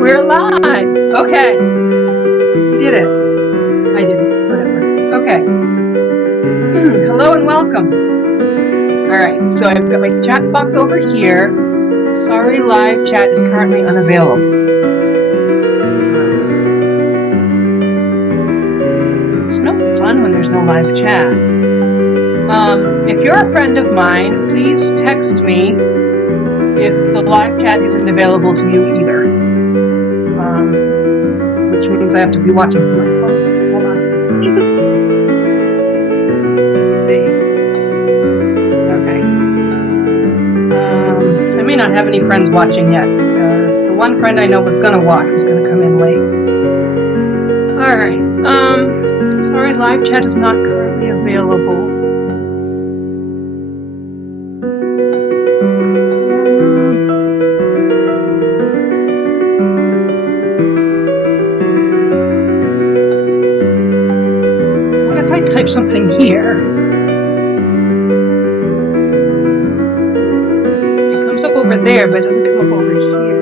We're live. Okay. Did it. I didn't. Whatever. Okay. Hello and welcome. Alright, so I've got my chat box over here. Sorry, live chat is currently unavailable. It's no fun when there's no live chat. If you're a friend of mine, please text me if the live chat isn't available to you either. Which means I have to be watching from my phone. Hold on. Let's see. Okay. I may not have any friends watching yet, because the one friend I know was gonna watch was gonna come in late. Alright. Sorry, live chat is not currently available. Type something here. It comes up over there, but it doesn't come up over here.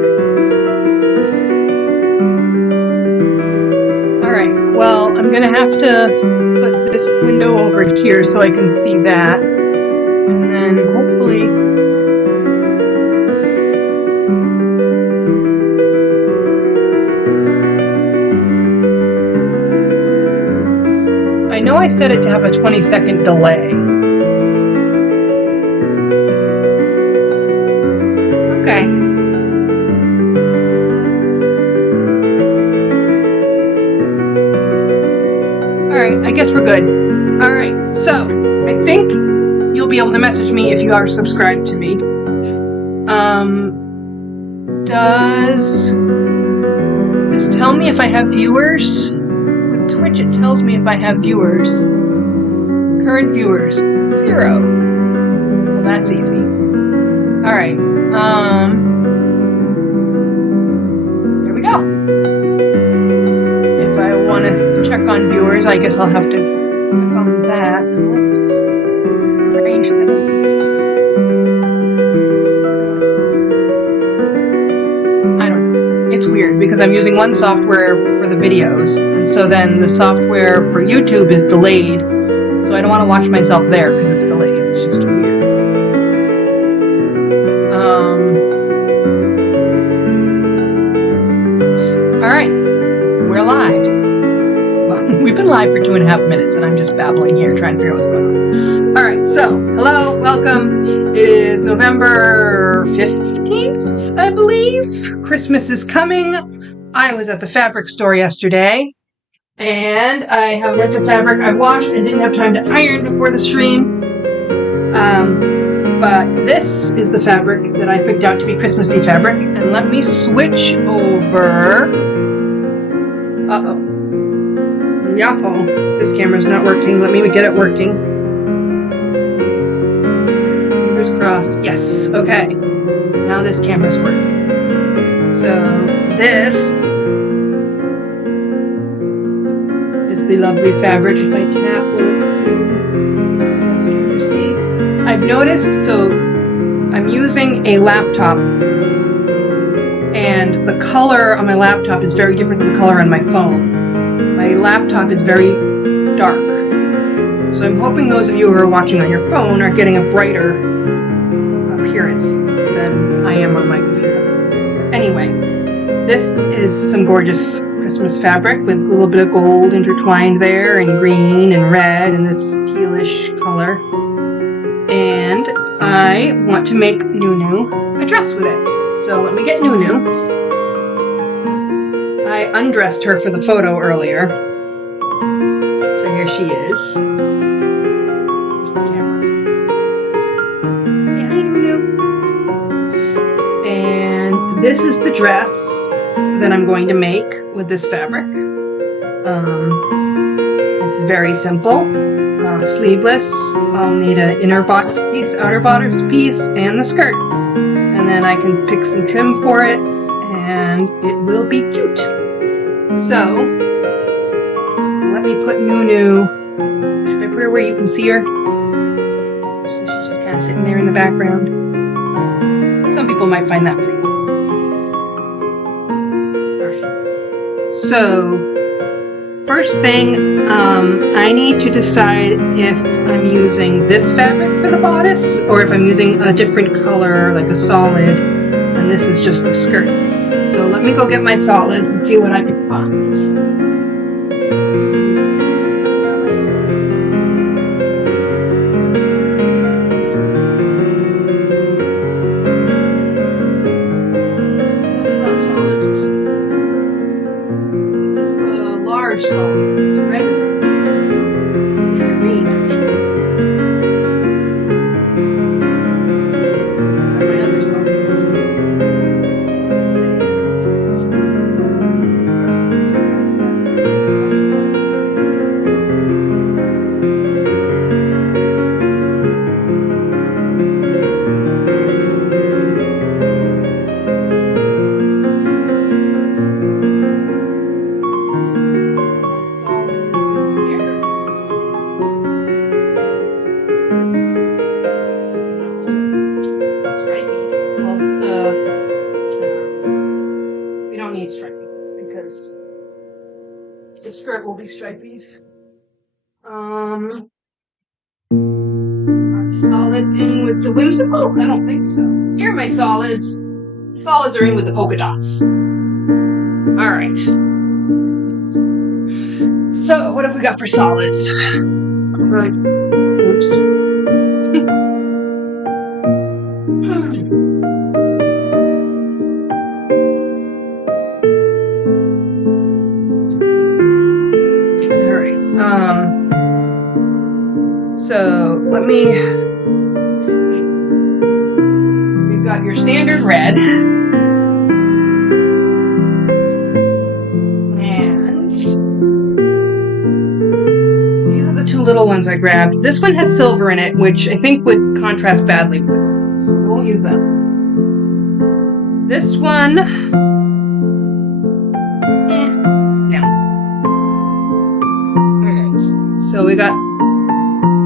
Alright, well, I'm gonna have to put this window over here so I can see that. And then hopefully I know I set it to have a 20-second delay. Okay. Alright, I guess we're good. Alright, so I think you'll be able to message me if you are subscribed to me. Does this tell me if I have viewers? Twitch, it tells me if I have viewers. Current viewers, 0. Well, that's easy. Alright, there we go. If I want to check on viewers, I guess I'll have to click on that. Let's arrange things. I don't know. It's weird because I'm using one software for the videos, and so then the software for YouTube is delayed, so I don't want to watch myself there because it's delayed. It's just weird. Alright, we're live. Well, we've been live for 2.5 minutes, and I'm just babbling here trying to figure out what's going on. Alright, so, hello, welcome. It is November 15th, I believe. Christmas is coming. I was at the fabric store yesterday, and I have lots of fabric I washed and didn't have time to iron before the stream. But this is the fabric that I picked out to be Christmassy fabric. And let me switch over. Uh-oh. Yahoo. This camera's not working. Let me get it working. Fingers crossed. Yes. Okay. Now this camera's working. So this is the lovely fabric. If I tap, can you see? I've noticed, so I'm using a laptop, and the color on my laptop is very different than the color on my phone. My laptop is very dark. So I'm hoping those of you who are watching on your phone are getting a brighter appearance than I am on my computer. Anyway, this is some gorgeous Christmas fabric with a little bit of gold intertwined there, and green and red and this tealish color. And I want to make Nunnu a dress with it. So let me get Nunnu. I undressed her for the photo earlier. So here she is. Here's the camera. Yeah, Nunnu. And this is the dress that I'm going to make with this fabric. It's very simple, sleeveless. I'll need an inner bodice piece, outer bodice piece, and the skirt. And then I can pick some trim for it, and it will be cute. So, let me put Nunnu. Should I put her where you can see her? So she's just kind of sitting there in the background. Some people might find that freaky. So, first thing, I need to decide if I'm using this fabric for the bodice or if I'm using a different color, like a solid, and this is just the skirt. So let me go get my solids and see what I can find. Solids. It's red and green, actually. And my other solids. The skirt will be stripies. Are the solids in with the whimsical? I don't think so. Here are my solids. The solids are in with the polka dots. Alright. So, what have we got for solids? Oops. So let me see. We've got your standard red. And these are the two little ones I grabbed. This one has silver in it, which I think would contrast badly with the colors. So I won't use them. This one, no. Alright, so we got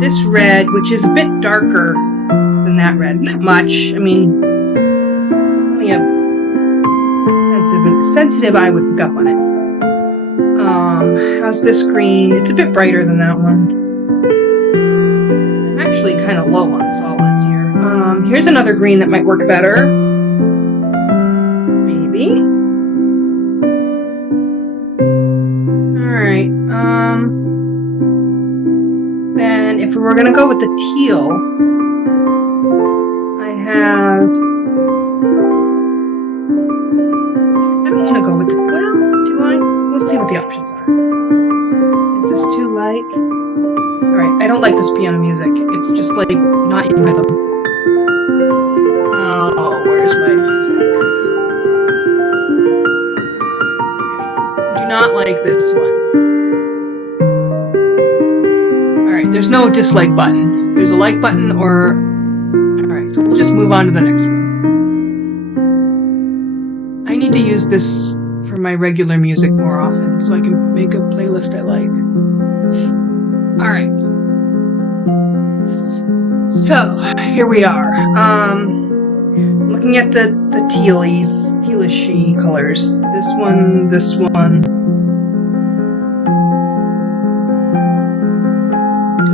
this red, which is a bit darker than that red. Not much. I mean, only a sensitive eye would pick up on it. How's this green? It's a bit brighter than that one. I'm actually kind of low on solids here. Here's another green that might work better. Maybe. Alright, then if we were going to go with the teal, I don't want to go with the, well, do I? We'll see what the options are. Is this too light? Alright, I don't like this piano music. It's just like not in rhythm. Oh, where's my music? I do not like this one. Alright, there's no dislike button. There's a like button or... Alright, so we'll just move on to the next one. I need to use this for my regular music more often so I can make a playlist I like. Alright. So, here we are. Looking at the tealish-y colors. This one.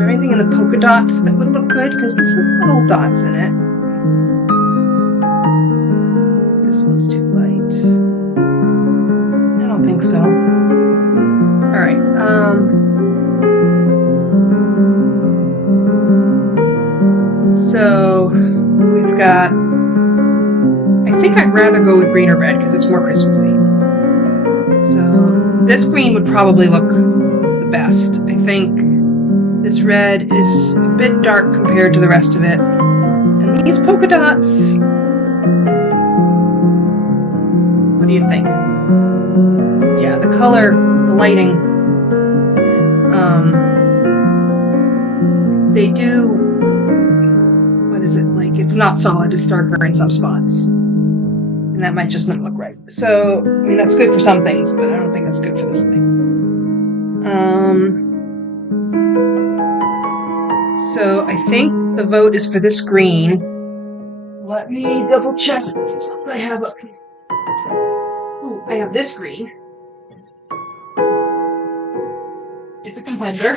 Anything in the polka dots that would look good, because this has little dots in it. This one's too light. I don't think so. Alright, so we've got, I think I'd rather go with green or red because it's more Christmassy. So this green would probably look the best. I think this red is a bit dark compared to the rest of it. And these polka dots, what do you think? Yeah, the color, the lighting, they do, what is it, like, it's not solid, it's darker in some spots. And that might just not look right. So, I mean, that's good for some things, but I don't think that's good for this thing. So I think the vote is for this green. Let me double check. I have this green. It's a contender.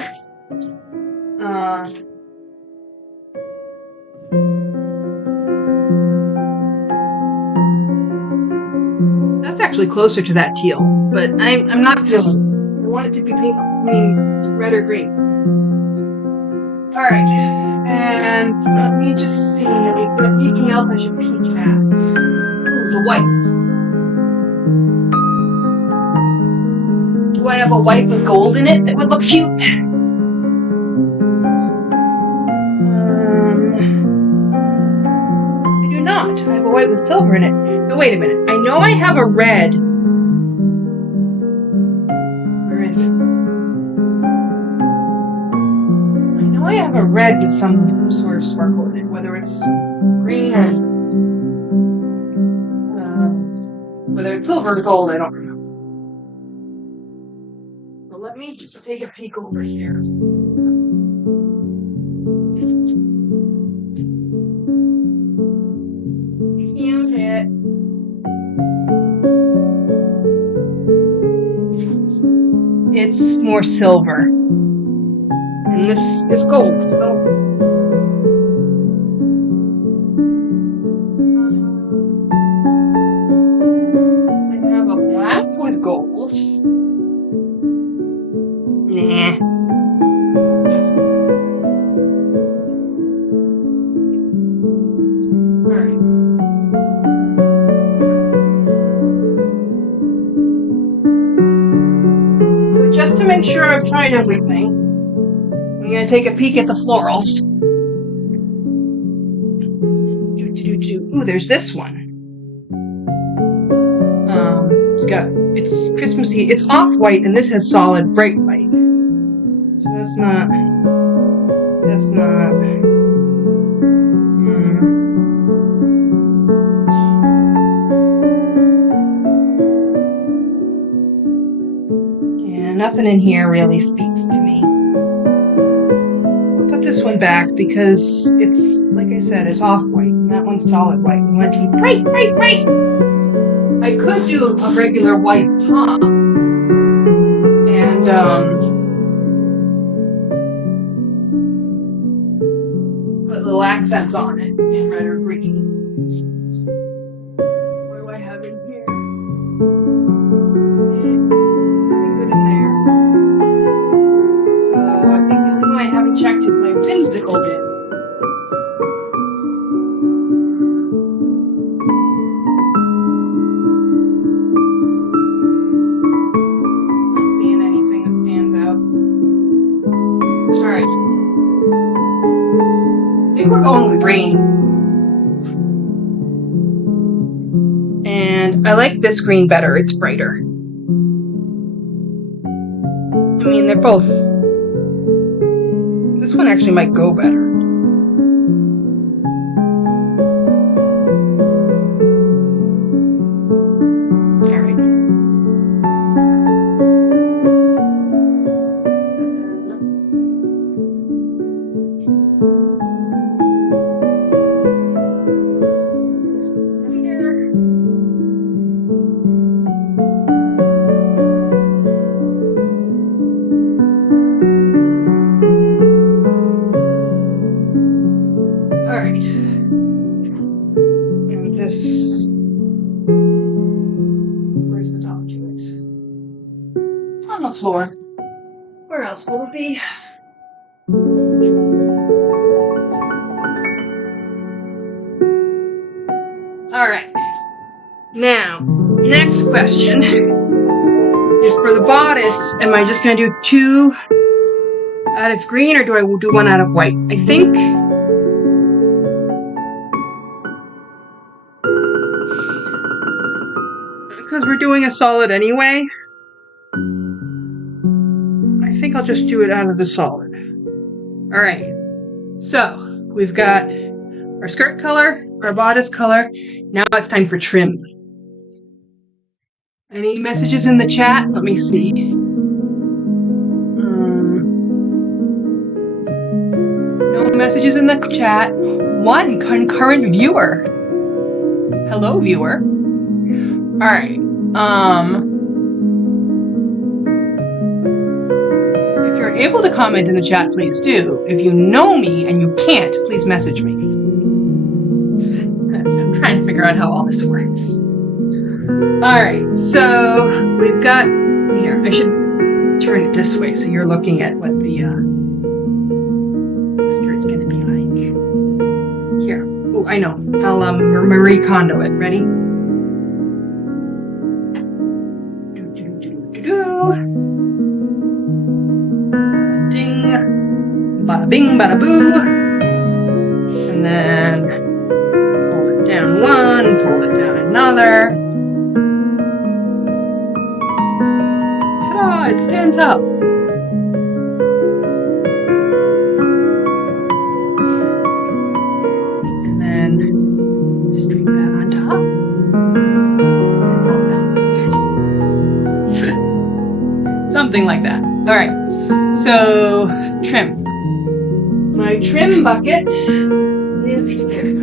That's actually closer to that teal, but I'm not feeling it. I want it to be pink, red or green. All right, and let me just see. Is there anything else I should peek at? The whites. Do I have a white with gold in it that would look cute? I do not. I have a white with silver in it. No, wait a minute. I know I have a red. Where is it? I know I have a red with some sort of sparkle in it, whether it's green or whether it's silver or gold, I don't remember. So let me just take a peek over here. Found it. It's more silver. And this is gold. I have a black with gold. Nah. Alright. So just to make sure I've tried everything, I'm going to take a peek at the florals. Ooh, there's this one. It's Christmassy. It's off-white, and this has solid bright white. So that's not. Yeah, nothing in here really speaks to me. I'll put this one back because it's, like I said, it's off-white, and that one's solid white. We want to be bright. I could do a regular white top and put little accents on it in red or green. What do I have in here? Nothing good in there. So I think the only one I haven't checked is my whimsical bin. I think we're going with green. And I like this green better. It's brighter. I mean, they're both. This one actually might go better. Alright. And this. Where's the dog to it? On the floor. Where else will it be? Alright. Now, next question is for the bodice. Am I just going to do 2 out of green or do I do 1 out of white? I think. Because we're doing a solid anyway, I think I'll just do it out of the solid. Alright, so we've got our skirt color, our bodice color. Now it's time for trim. Any messages in the chat? Let me see. No messages in the chat. 1 concurrent viewer. Hello, viewer. Alright, if you're able to comment in the chat, please do. If you know me and you can't, please message me. I'm trying to figure out how all this works. Alright, so we've got here. I should turn it this way so you're looking at what the skirt's gonna be like. Here. Oh, I know. I'll Marie Kondo it. Ready? Ding. Bada bing, bada boo. And then fold it down one, fold it down another. Ta-da! It stands up. And then just drape that on top. And fold down. Something like that. Alright, so trim. My trim bucket is here.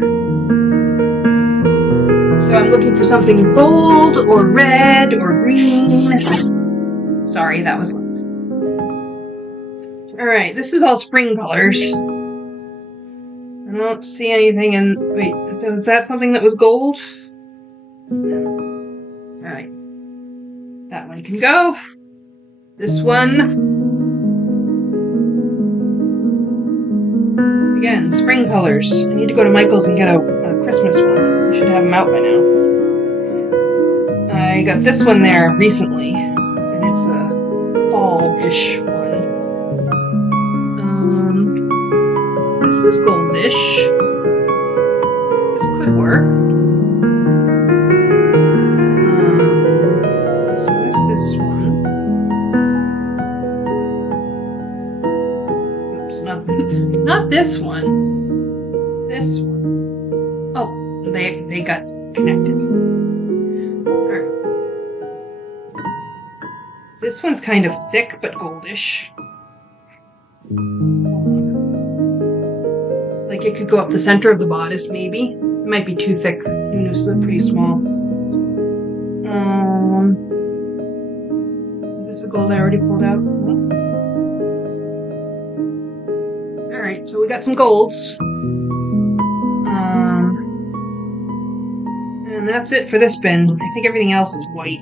So I'm looking for something gold or red or green. Sorry, that was loud. Alright, this is all spring colors. I don't see anything in... Wait, so is that something that was gold? Alright. That one can go. This one. Again, spring colors. I need to go to Michael's and get a Christmas one. I should have them out by now. I got this one there recently, and it's a fall-ish one. This is goldish. This could work. So is this one. Oops, not this one. This one. Oh, they got connected. Alright. This one's kind of thick but goldish. Like it could go up the center of the bodice, maybe. It might be too thick. Nunnus are pretty small. Is this the gold I already pulled out? Alright, so we got some golds. And that's it for this bin. I think everything else is white.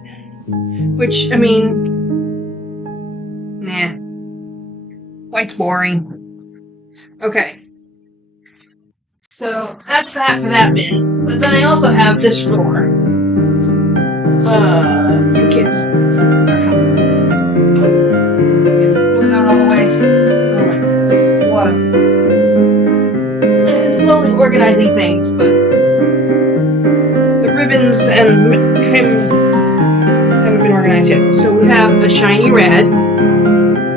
Which, I mean... Nah. White's boring. Okay. So, that's that for that bin. But then I also have this drawer. You can't see it. Put it out all the way. Oh my goodness. A lot of this. And it's slowly organizing things, but the ribbons and trims haven't been organized yet. So we have the shiny red,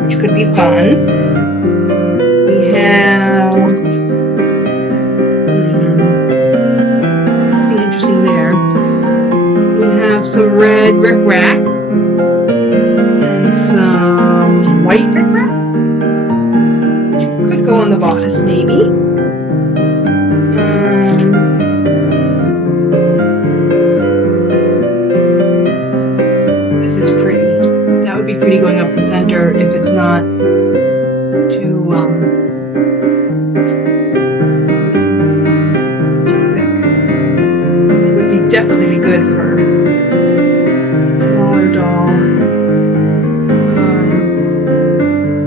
which could be fun. We have nothing interesting there. We have some red rickrack and some white rickrack, which could go on the bodice, maybe. This is pretty. That would be pretty going up the center if it's not too thick. It would be definitely be good for a smaller doll.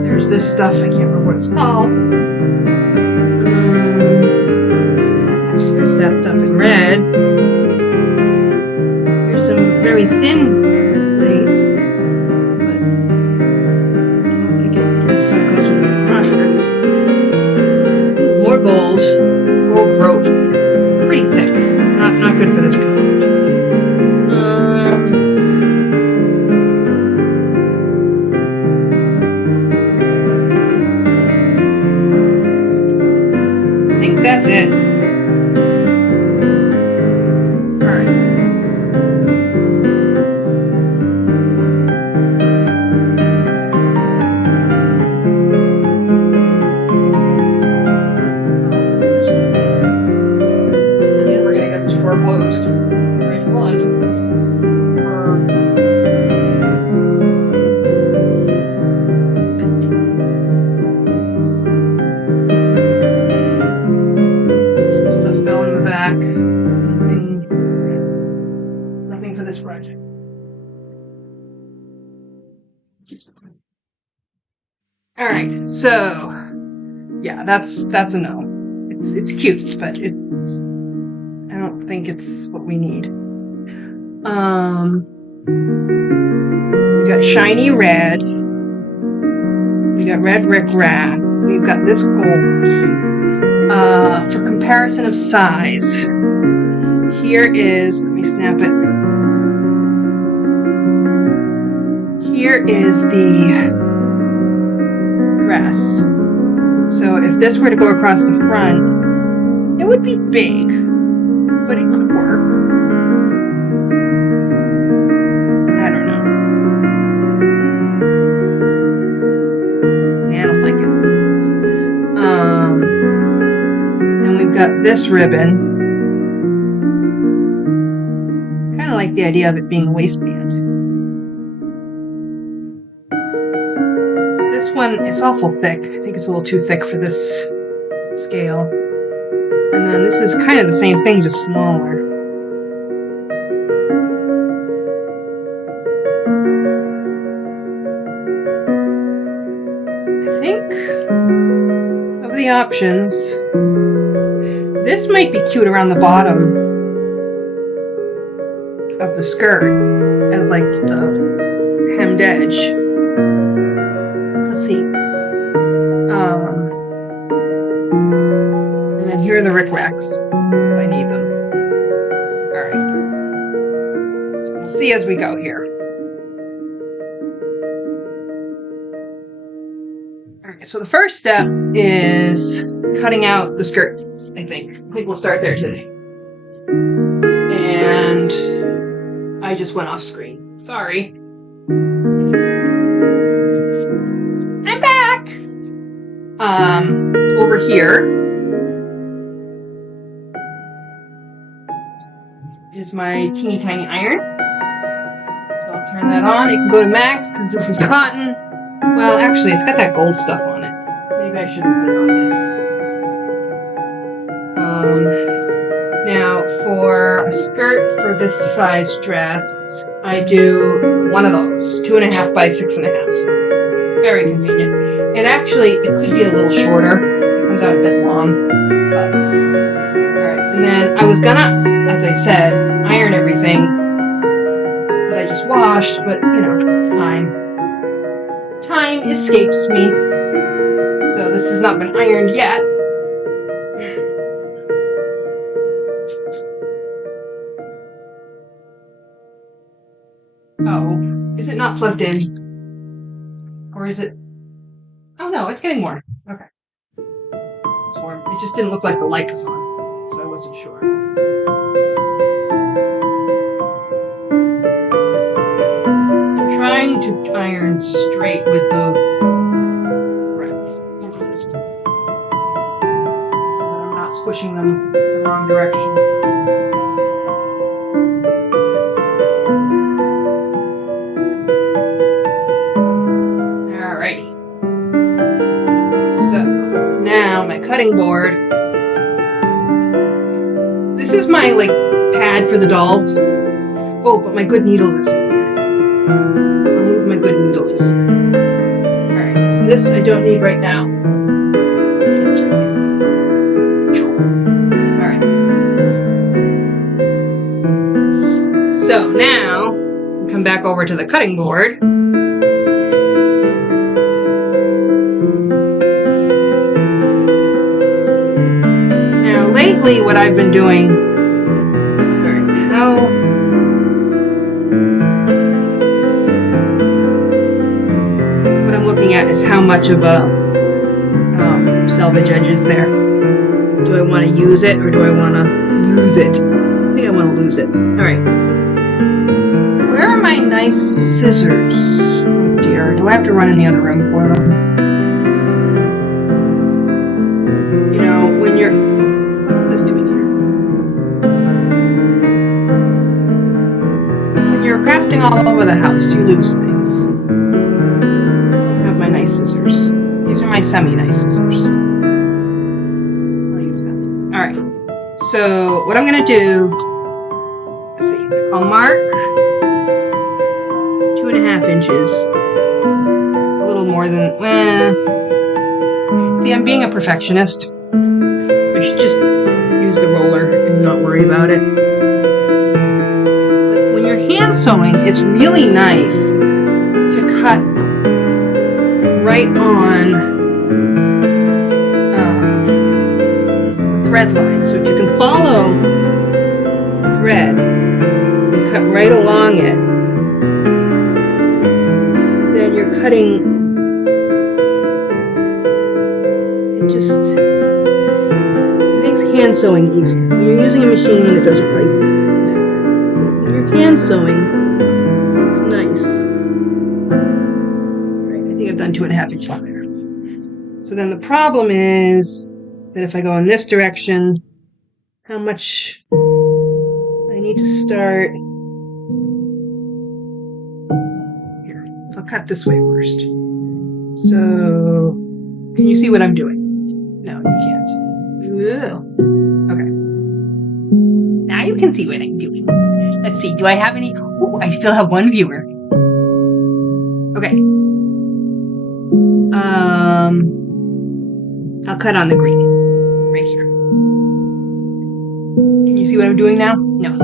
There's this stuff, I can't remember what it's called. There's that stuff in red. There's some very thin lace, but I don't think it necessarily goes with the contrast. More gold. Gold rope. Pretty thick. Not good for this project. I think that's it. Alright, so yeah, that's a no. It's cute, but I don't think it's what we need. We got shiny red. We got red rickrack. We've got this gold. For comparison of size, here is, let me snap it. Here is the dress. So if this were to go across the front, it would be big, but it could work. I don't know. I don't like it. Then we've got this ribbon. Kind of like the idea of it being a waistband. This one, it's awful thick. I think it's a little too thick for this scale. And then this is kind of the same thing, just smaller. I think of the options, this might be cute around the bottom of the skirt as like the hemmed edge. Let's see. And then here are the rickracks. I need them. Alright. So we'll see as we go here. Alright, so the first step is cutting out the skirts, I think. I think we'll start there today. And I just went off screen. Sorry. I'm back! Over here is my teeny tiny iron. So I'll turn that on. It can go to max because this is cotton. Well, actually, it's got that gold stuff on it. Maybe I shouldn't put it on max. Now, for a skirt for this size dress, I do one of those, 2.5 by 6.5. Very convenient. It could be a little shorter. It comes out a bit long. But, alright. And then I was gonna, as I said, iron everything that I just washed, but, time escapes me. So this has not been ironed yet. Oh, is it not plugged in? Or is it? Oh no, it's getting warm. Okay. It's warm. It just didn't look like the light was on, so I wasn't sure. I'm trying to iron straight with the threads, so that I'm not squishing them the wrong direction. Cutting board. This is my pad for the dolls. Oh, but my good needle isn't here. I'll move my good needle to here. Alright, this I don't need right now. Alright. So now, come back over to the cutting board. Lately, what I've been doing, what I'm looking at is how much of a selvage edge is there. Do I want to use it or do I want to lose it? I think I want to lose it. Alright. Where are my nice scissors? Oh dear, do I have to run in the other room for them? When you're... What's this doing here? When you're crafting all over the house, you lose things. I have my nice scissors. These are my semi-nice scissors. I'll use them. Alright. So, what I'm going to do... Let's see. I'll mark 2.5 inches. A little more than, see, I'm being a perfectionist. I should just use the roller and not worry about it. But when you're hand sewing, it's really nice to cut right on the thread line. So if you can follow the thread and cut right along it, then you're cutting, it makes hand sewing easier. When you're using a machine, it doesn't really matter. When you're hand sewing, it's nice. Right, I think I've done 2.5 inches there. So then the problem is that if I go in this direction, how much I need to start. Here, I'll cut this way first. So, can you see what I'm doing? No, you can't. Ugh. Okay. Now you can see what I'm doing. Let's see, do I have any? Oh, I still have one viewer. Okay. I'll cut on the green. Right here. Can you see what I'm doing now? No.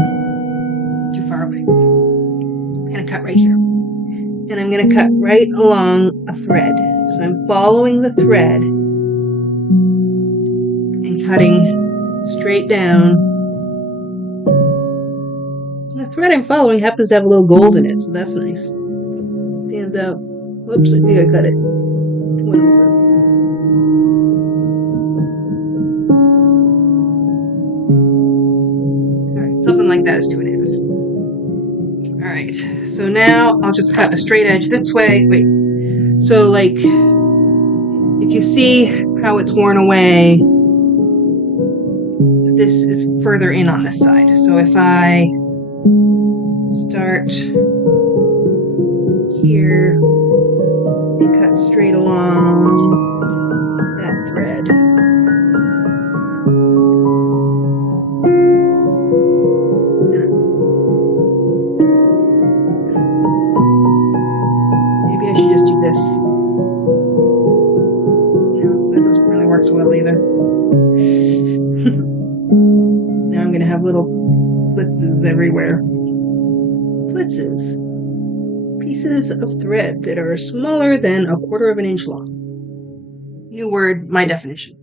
Too far away. I'm going to cut right here. And I'm going to cut right along a thread. So I'm following the thread and cutting straight down. And the thread I'm following happens to have a little gold in it, so that's nice. It stands out. Whoops, I think I cut it. It went over. Alright, something like that is 2.5. Alright, so now I'll just cut a straight edge this way. Wait. So, like, if you see how it's worn away, this is further in on this side. So if I start here and cut straight along that thread. Maybe I should just do this. No, that doesn't really work so well either. Now I'm going to have little flitzes everywhere. Flitzes. Pieces of thread that are smaller than 1/4 inch long. New word, my definition.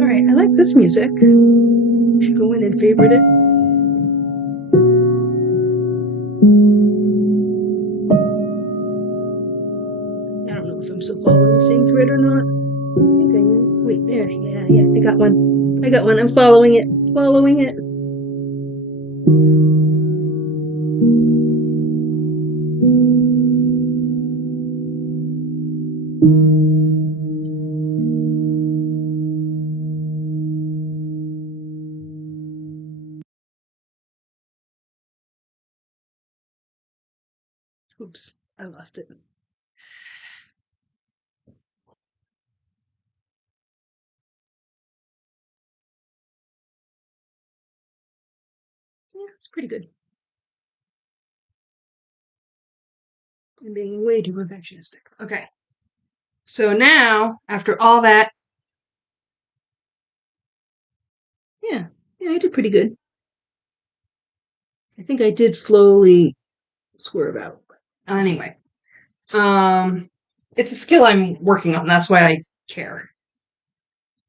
Alright, I like this music. You should go in and favorite it. I don't know if I'm still following the same thread or not. I think I am. Wait, there. Yeah, I got one. I'm following it. Oops, I lost it. Yeah, it's pretty good. I'm being way too perfectionistic. Okay. So now, after all that, yeah, I did pretty good. I think I did slowly swerve out. Anyway, it's a skill I'm working on. That's why I care.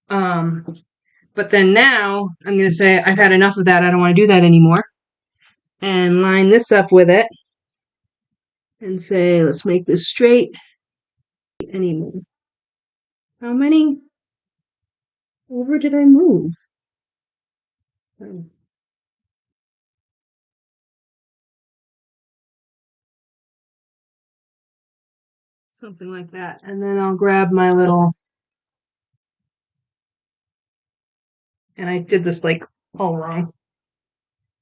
But then now I'm going to say I've had enough of that. I don't want to do that anymore. And line this up with it. And say, let's make this straight. Anymore. How many over did I move? Something like that. And then I'll grab my little, and I did this like all wrong.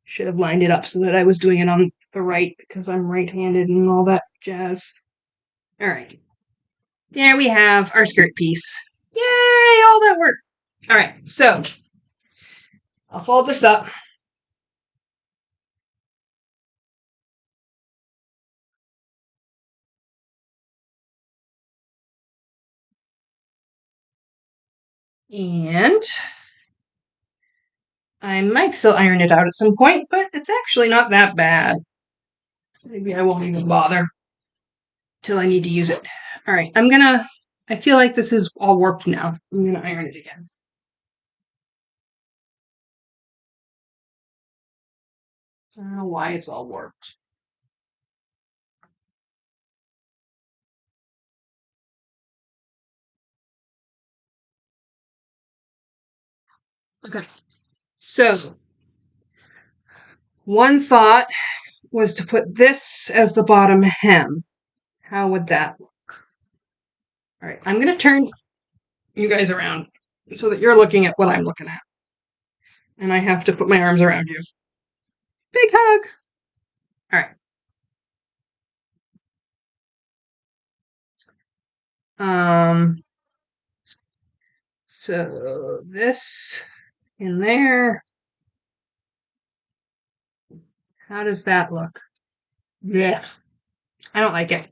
Should have lined it up so that I was doing it on the right because I'm right-handed and all that jazz. All right. There we have our skirt piece. Yay, all that work. All right, so I'll fold this up. And I might still iron it out at some point, but it's actually not that bad. Maybe I won't even bother till I need to use it. All right, I feel like this is all warped now. I'm gonna iron it again. I don't know why it's all warped. Okay, so one thought was to put this as the bottom hem. How would that look? All right, I'm gonna turn you guys around so that you're looking at what I'm looking at. And I have to put my arms around you. Big hug. All right. So this in there. How does that look? Yeah. I don't like it.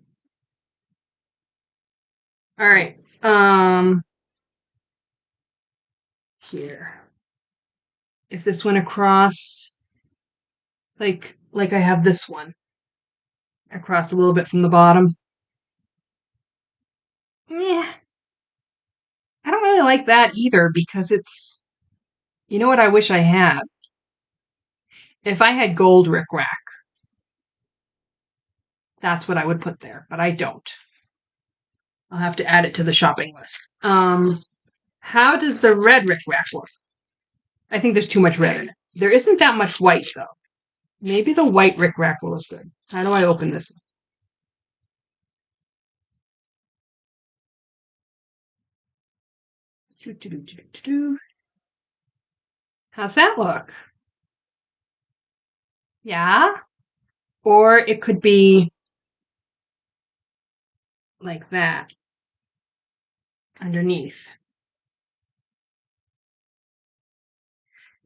All right. Here. If this went across, like I have this one, across a little bit from the bottom. Yeah. I don't really like that either because it's, you know what I wish I had? If I had gold rickrack, that's what I would put there, but I don't. I'll have to add it to the shopping list. How does the red rickrack look? I think there's too much red in it. There isn't that much white though. Maybe the white rickrack will look good. How do I open this? How's that look? Yeah? Or it could be like that underneath.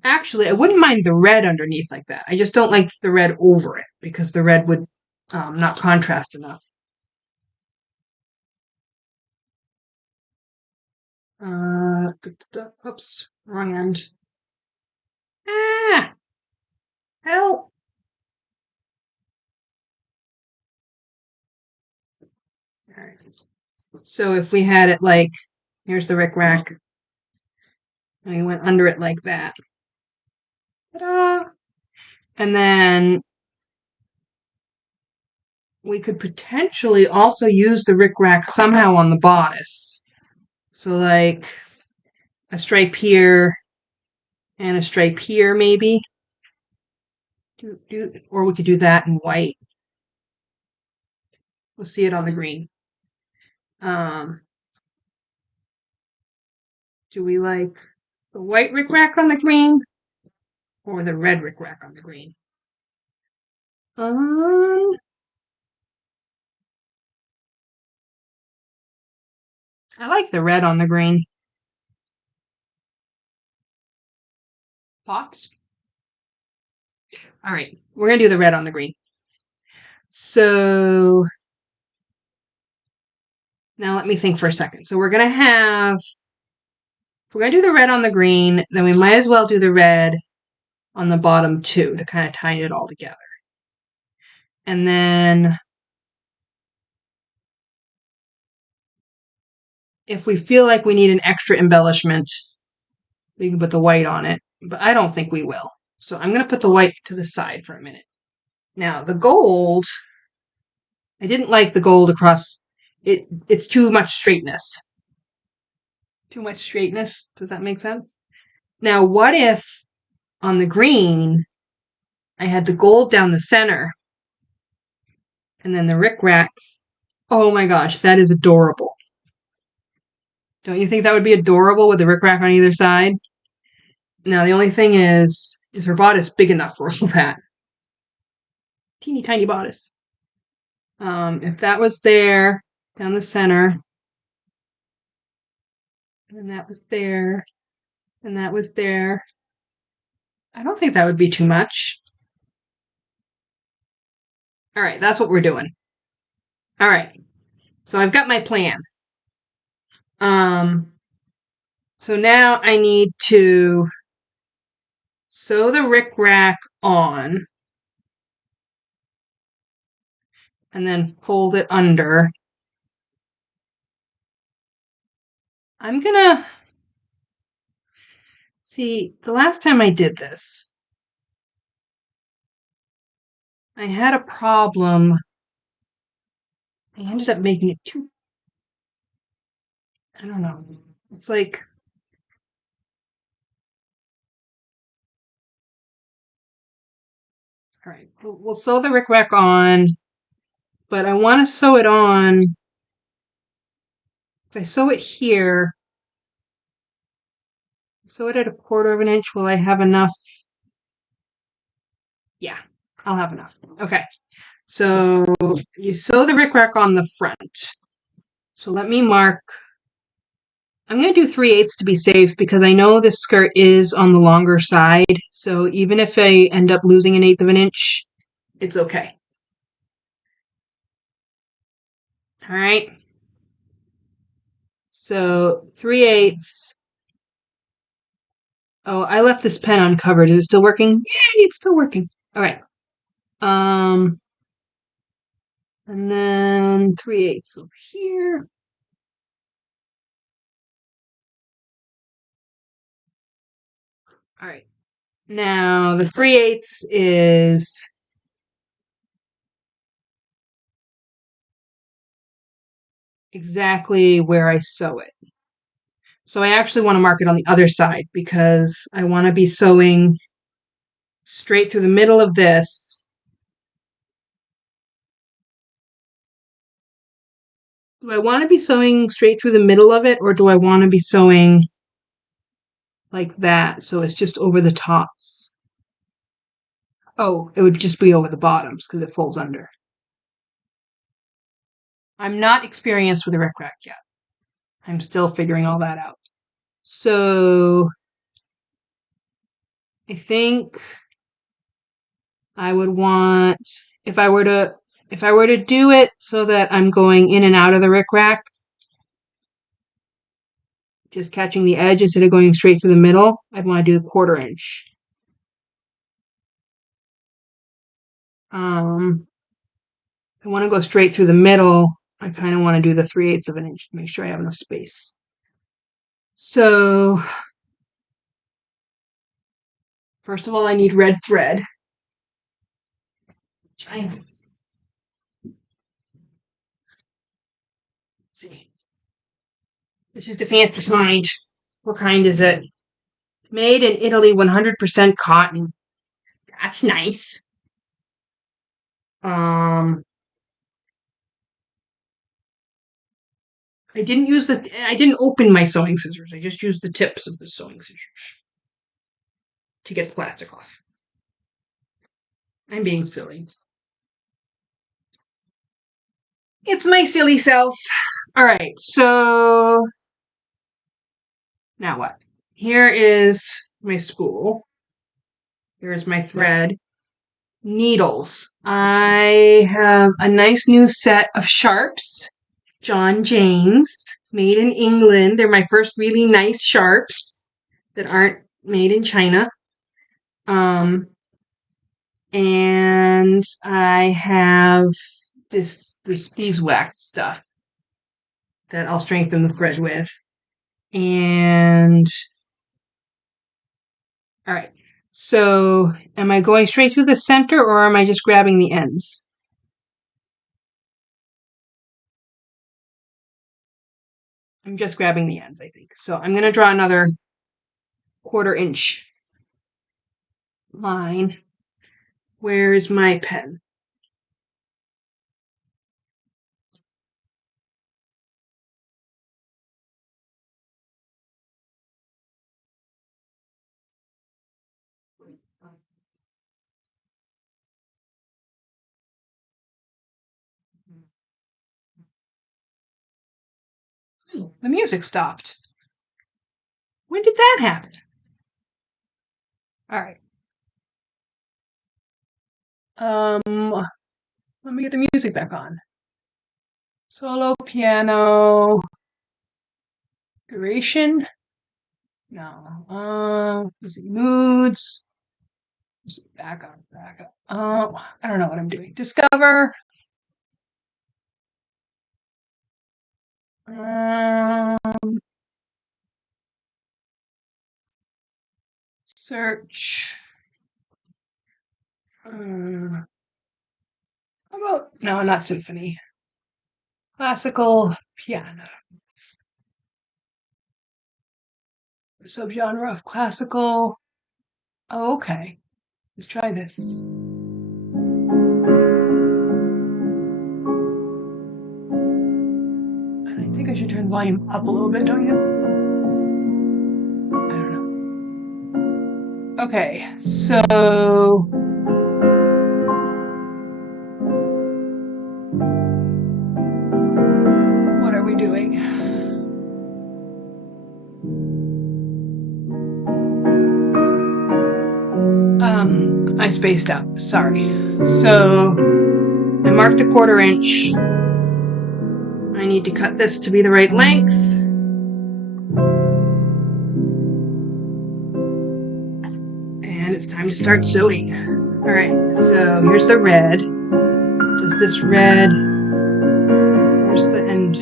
Actually, I wouldn't mind the red underneath like that. I just don't like the red over it because the red would not contrast enough. Oops, wrong end. Ah, help. All right. So if we had it like, here's the rickrack, and we went under it like that. Ta-da! And then we could potentially also use the rickrack somehow on the bodice. So like a stripe here and a stripe here maybe. Or we could do that in white. We'll see it on the green. Do we like the white rickrack on the green or the red rickrack on the green? I like the red on the green. Thoughts? All right, we're gonna do the red on the green. So now let me think for a second. So we're gonna have, if we're gonna do the red on the green, then we might as well do the red on the bottom too to kind of tie it all together. And then if we feel like we need an extra embellishment, we can put the white on it, but I don't think we will. So I'm going to put the white to the side for a minute. Now the gold, I didn't like the gold across it. It's too much straightness. Too much straightness. Does that make sense? Now what if on the green, I had the gold down the center and then the rickrack. Oh my gosh, that is adorable. Don't you think that would be adorable with the rickrack on either side? Now the only thing is her bodice big enough for all that? Teeny tiny bodice. If that was there down the center, and that was there, and that was there, I don't think that would be too much. All right, that's what we're doing. All right, so I've got my plan. So now I need to sew the rickrack on and then fold it under. I'm gonna see, the last time I did this, I had a problem. I ended up making it too, I don't know. It's like, all right, we'll sew the rickrack on, but I want to sew it on. If I sew it here, sew it at 1/4 of an inch, will I have enough? Yeah, I'll have enough. Okay, so you sew the rickrack on the front. So let me mark. I'm going to do 3/8 to be safe because I know this skirt is on the longer side. So even if I end up losing 1/8 of an inch, it's okay. All right. So 3/8. Oh, I left this pen uncovered. Is it still working? Yay, it's still working. All right. And then 3/8 over here. All right. Now the 3/8 is exactly where I sew it. So I actually want to mark it on the other side because I want to be sewing straight through the middle of this. Do I want to be sewing straight through the middle of it, or do I want to be sewing like that so it's just over the tops? Oh, it would just be over the bottoms because it folds under. I'm not experienced with a rickrack yet. I'm still figuring all that out. So I think I would want, if I were to do it so that I'm going in and out of the rickrack, just catching the edge instead of going straight through the middle, I'd want to do 1/4 inch. If I want to go straight through the middle, I kind of want to do the 3/8 of an inch to make sure I have enough space. So first of all, I need red thread. Let's see. This is the fancy kind. What kind is it? Made in Italy, 100% cotton. That's nice. I I didn't open my sewing scissors. I just used the tips of the sewing scissors to get the plastic off. I'm being silly. It's my silly self. All right, so now what? Here is my spool. Here's my thread. Needles. I have a nice new set of sharps. John James, made in England. They're my first really nice sharps that aren't made in China. And I have this beeswax stuff that I'll strengthen the thread with. And all right. So am I going straight through the center or am I just grabbing the ends? I'm just grabbing the ends, I think. So I'm going to draw another 1/4 inch line. Where's my pen? The music stopped. When did that happen? All right. Let me get the music back on. Solo piano. Duration? No. Music moods. Back up. I don't know what I'm doing. Discover. Search. How about, no, not symphony. Classical piano. Subgenre of classical. Oh, okay. Let's try this. I think I should turn the volume up a little bit, don't you? I don't know. Okay, so what are we doing? I spaced out, sorry. So I marked a 1/4 inch. I need to cut this to be the right length. And it's time to start sewing. All right, so here's the red. Does this red, where's the end?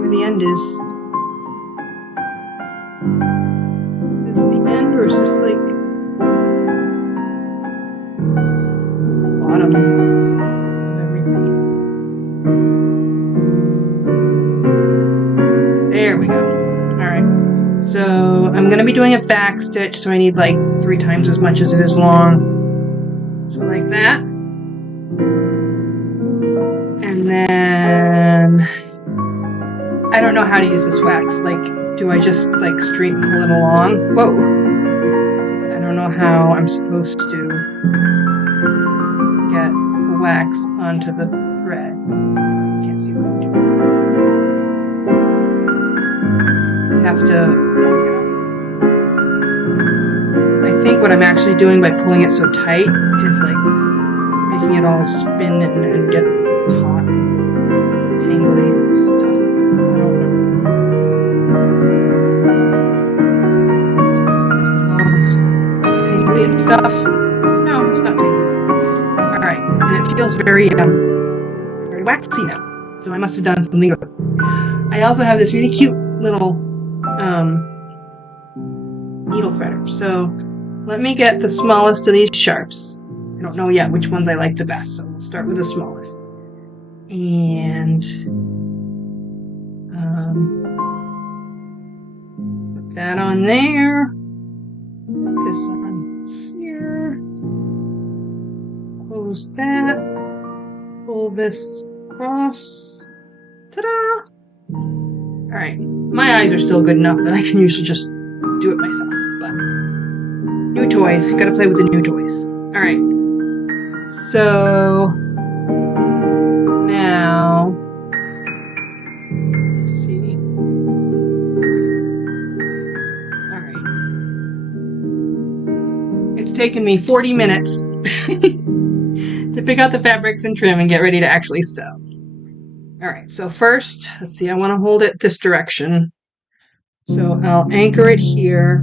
Where the end is. Is this the end or is this like bottom? There we go. All right. So I'm going to be doing a back stitch, so I need like 3 times as much as it is long. So like that. And then I don't know how to use this wax. Like, do I just like straight pull it along? Whoa. I don't know how I'm supposed to get the wax onto the thread. Can't see what I'm doing. Have to work it out. I think what I'm actually doing by pulling it so tight is like making it all spin and get taut, tangly stuff. I don't know. It's tangly and stuff. No, it's not tangly. All right, and it feels very waxy now. So I must have done something good. I also have this really cute little needle threader. So let me get the smallest of these sharps. I don't know yet which ones I like the best, so we'll start with the smallest. And put that on there. Put this on here. Close that. Pull this across. Ta-da! Alright, my eyes are still good enough that I can usually just do it myself, but new toys, you gotta play with the new toys. Alright, so now, let's see. Alright, it's taken me 40 minutes to pick out the fabrics and trim and get ready to actually sew. Alright, so first, let's see, I want to hold it this direction. So I'll anchor it here.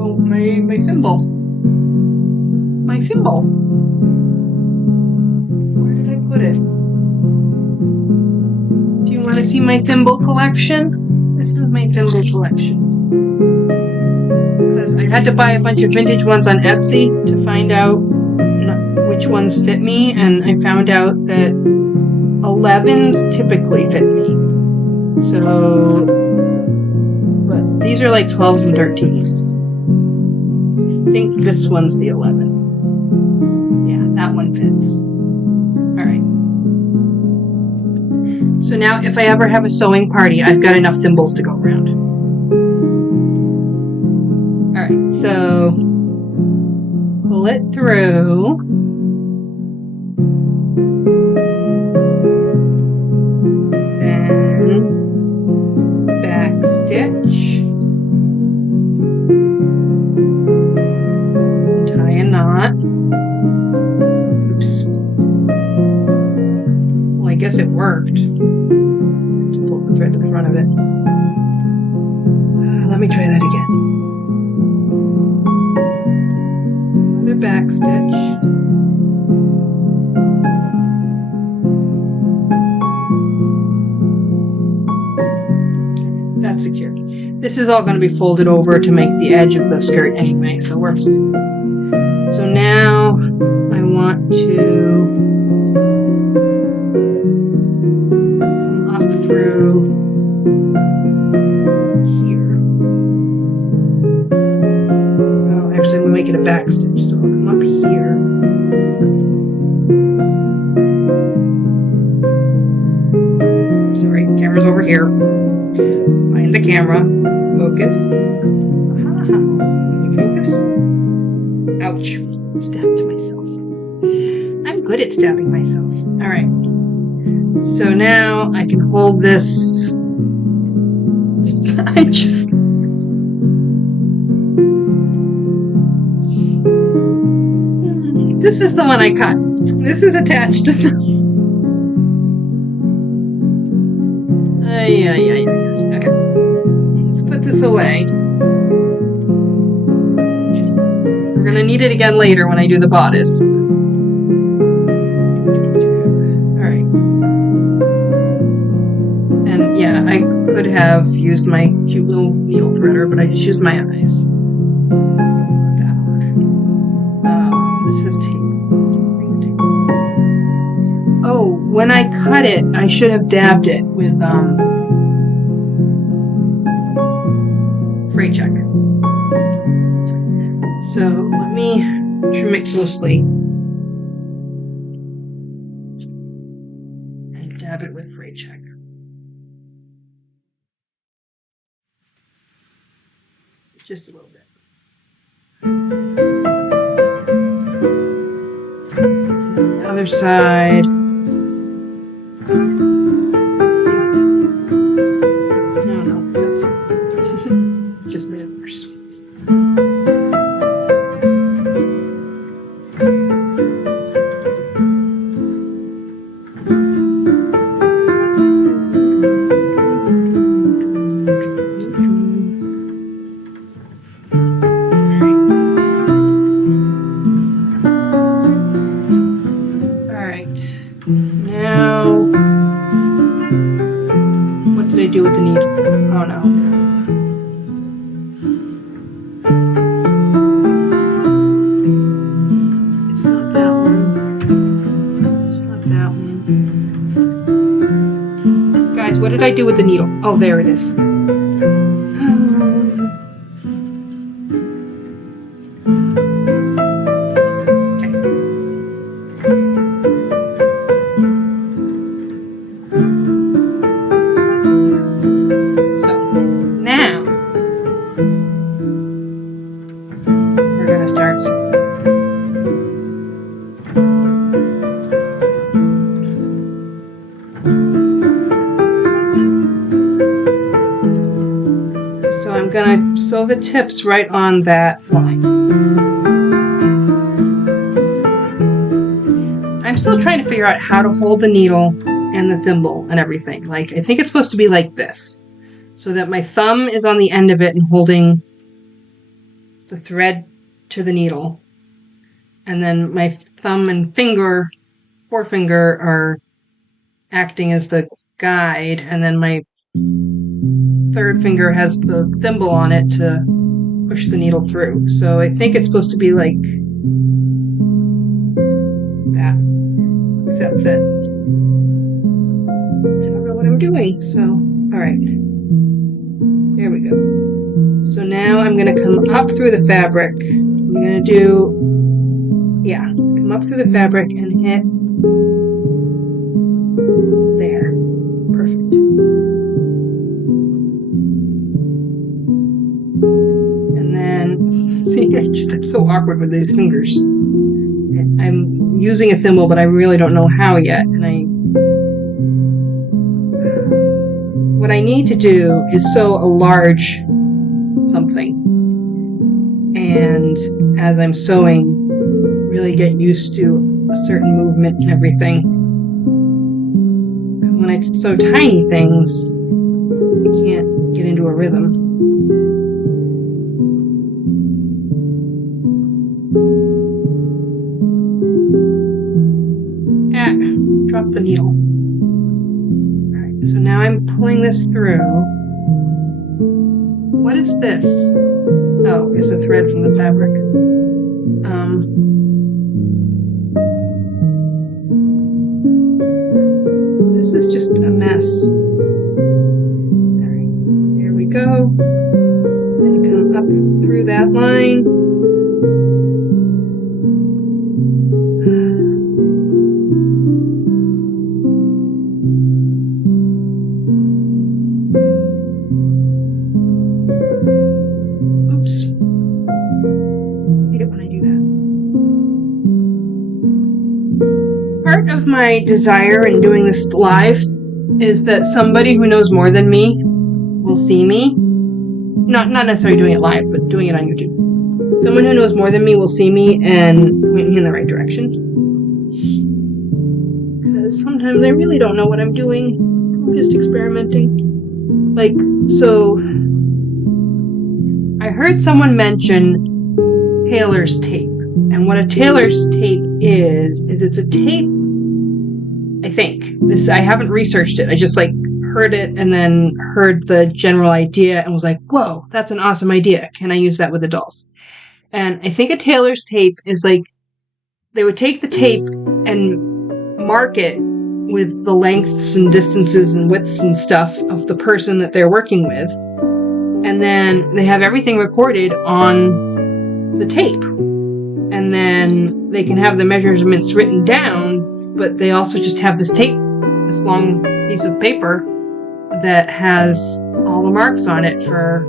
Oh, my thimble. My thimble. Where did I put it? Do you want to see my thimble collection? This is my thimble collection. Because I had to buy a bunch of vintage ones on Etsy to find out which ones fit me, and I found out that 11s typically fit me. So, but these are like 12s and 13s. I think this one's the 11. Yeah, that one fits. Alright. So now if I ever have a sewing party, I've got enough thimbles to go around. Alright, so pull it through. Then back stitch. guess it worked. To pull the thread to the front of it. Let me try that again. Another back stitch. That's secure. This is all going to be folded over to make the edge of the skirt anyway, so we're fine. So now I want to come up through here. Well, actually, I'm going to make it a back stitch, so I'll come up here. Sorry, camera's over here. Find the camera. Focus. Aha. Can you focus? Ouch. Stabbed myself. I'm good at stabbing myself. Alright. So now I can hold this. I just. This is the one I cut. This is attached to the. Okay. Let's put this away. We're gonna need it again later when I do the bodice. Alright. And yeah, I could have used my cute little needle threader, but I just used my eyes. This has tape. Oh, when I cut it, I should have dabbed it with fray check. So let me trim it closely and dab it with fray check. Just a little bit. And the other side. Just made it worse. Alright. Now, what did I do with the needle? Oh no. What did I do with the needle? Oh, there it is. Okay. So, now we're going to start. I'm going to sew the tips right on that line. I'm still trying to figure out how to hold the needle and the thimble and everything. Like, I think it's supposed to be like this, so that my thumb is on the end of it and holding the thread to the needle, and then my thumb and forefinger are acting as the guide, and then my third finger has the thimble on it to push the needle through. So I think it's supposed to be like that, except that I don't know what I'm doing. So, alright. There we go. So now I'm going to come up through the fabric. I'm going to do, come up through the fabric and hit there. Perfect. And then, see, I'm so awkward with these fingers. I'm using a thimble, but I really don't know how yet. And what I need to do is sew a large something. And as I'm sewing, really get used to a certain movement and everything. when I sew tiny things, I can't get into a rhythm. Drop the needle. Alright, so now I'm pulling this through. What is this? Oh, it's a thread from the fabric. This is just a mess. Alright, there we go. And come up through that line. Part of my desire in doing this live is that somebody who knows more than me will see me. Not necessarily doing it live, but doing it on YouTube. Someone who knows more than me will see me and point me in the right direction. Because sometimes I really don't know what I'm doing. I'm just experimenting. So I heard someone mention tailor's tape. And what a tailor's tape is it's a tape, I think. I haven't researched it. I just heard it and then heard the general idea and was like, whoa, that's an awesome idea. Can I use that with the dolls? And I think a tailor's tape is they would take the tape and mark it with the lengths and distances and widths and stuff of the person that they're working with. And then they have everything recorded on the tape. And then they can have the measurements written down, but they also just have this tape, this long piece of paper that has all the marks on it for,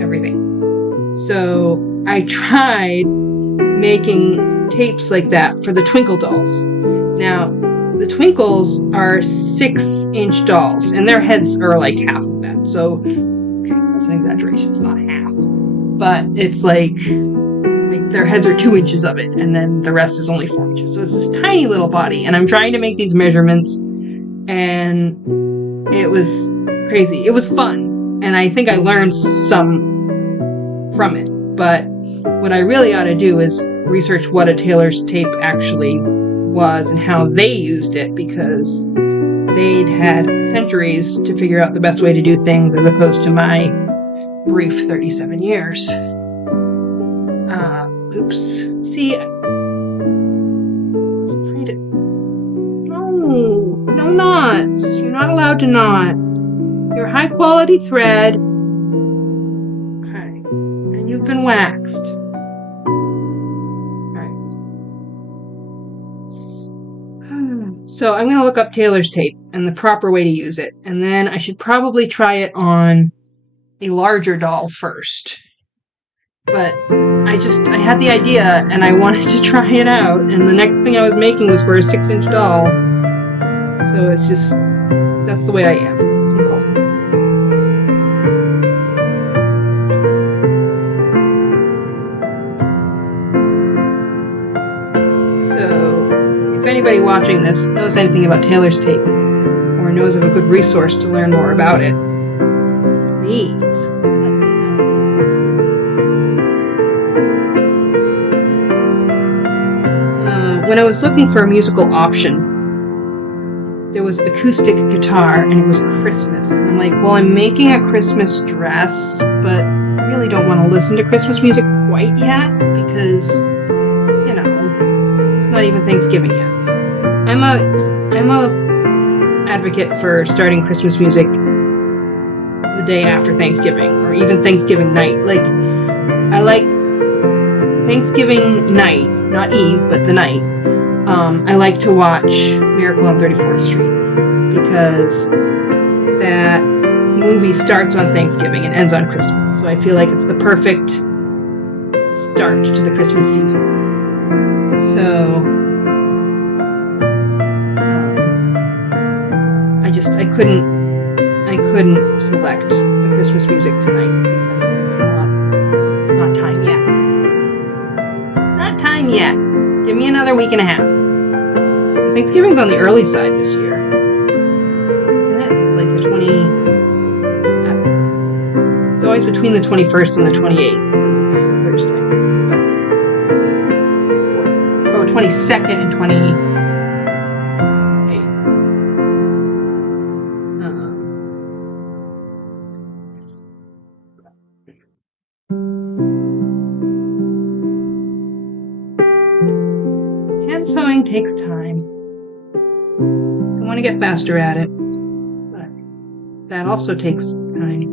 everything. So I tried making tapes like that for the Twinkle dolls. Now, the Twinkles are 6-inch dolls, and their heads are half of that. So, okay, that's an exaggeration. It's not half. But it's their heads are 2 inches of it, and then the rest is only 4 inches. So it's this tiny little body, and I'm trying to make these measurements, and it was crazy. It was fun, and I think I learned some from it. But what I really ought to do is research what a tailor's tape actually was and how they used it, because they'd had centuries to figure out the best way to do things as opposed to my brief 37 years. Oops. See, I was afraid it... No knots. You're not allowed to knot. You're high quality thread. Okay. And you've been waxed. Alright. So I'm going to look up tailor's tape and the proper way to use it. And then I should probably try it on a larger doll first. But I had the idea and I wanted to try it out, and the next thing I was making was for a 6-inch doll. So it's just, that's the way I am. Impulsive. So, if anybody watching this knows anything about tailor's tape, or knows of a good resource to learn more about it, please let me know. When I was looking for a musical option, there was acoustic guitar, and it was Christmas. And I'm like, well, I'm making a Christmas dress, but I really don't want to listen to Christmas music quite yet, because, it's not even Thanksgiving yet. I'm a advocate for starting Christmas music the day after Thanksgiving, or even Thanksgiving night. I like Thanksgiving night, not Eve, but the night. I like to watch Miracle on 34th Street, because that movie starts on Thanksgiving and ends on Christmas. So I feel like it's the perfect start to the Christmas season. So I couldn't select the Christmas music tonight because it's not time yet. Not time yet. Give me another week and a half. Thanksgiving's on the early side this year. Isn't it? It's like the 20... It's always between the 21st and the 28th, because it's a Thursday. Oh, 22nd and 28th. Hand sewing takes time. I want to get faster at it, but that also takes time.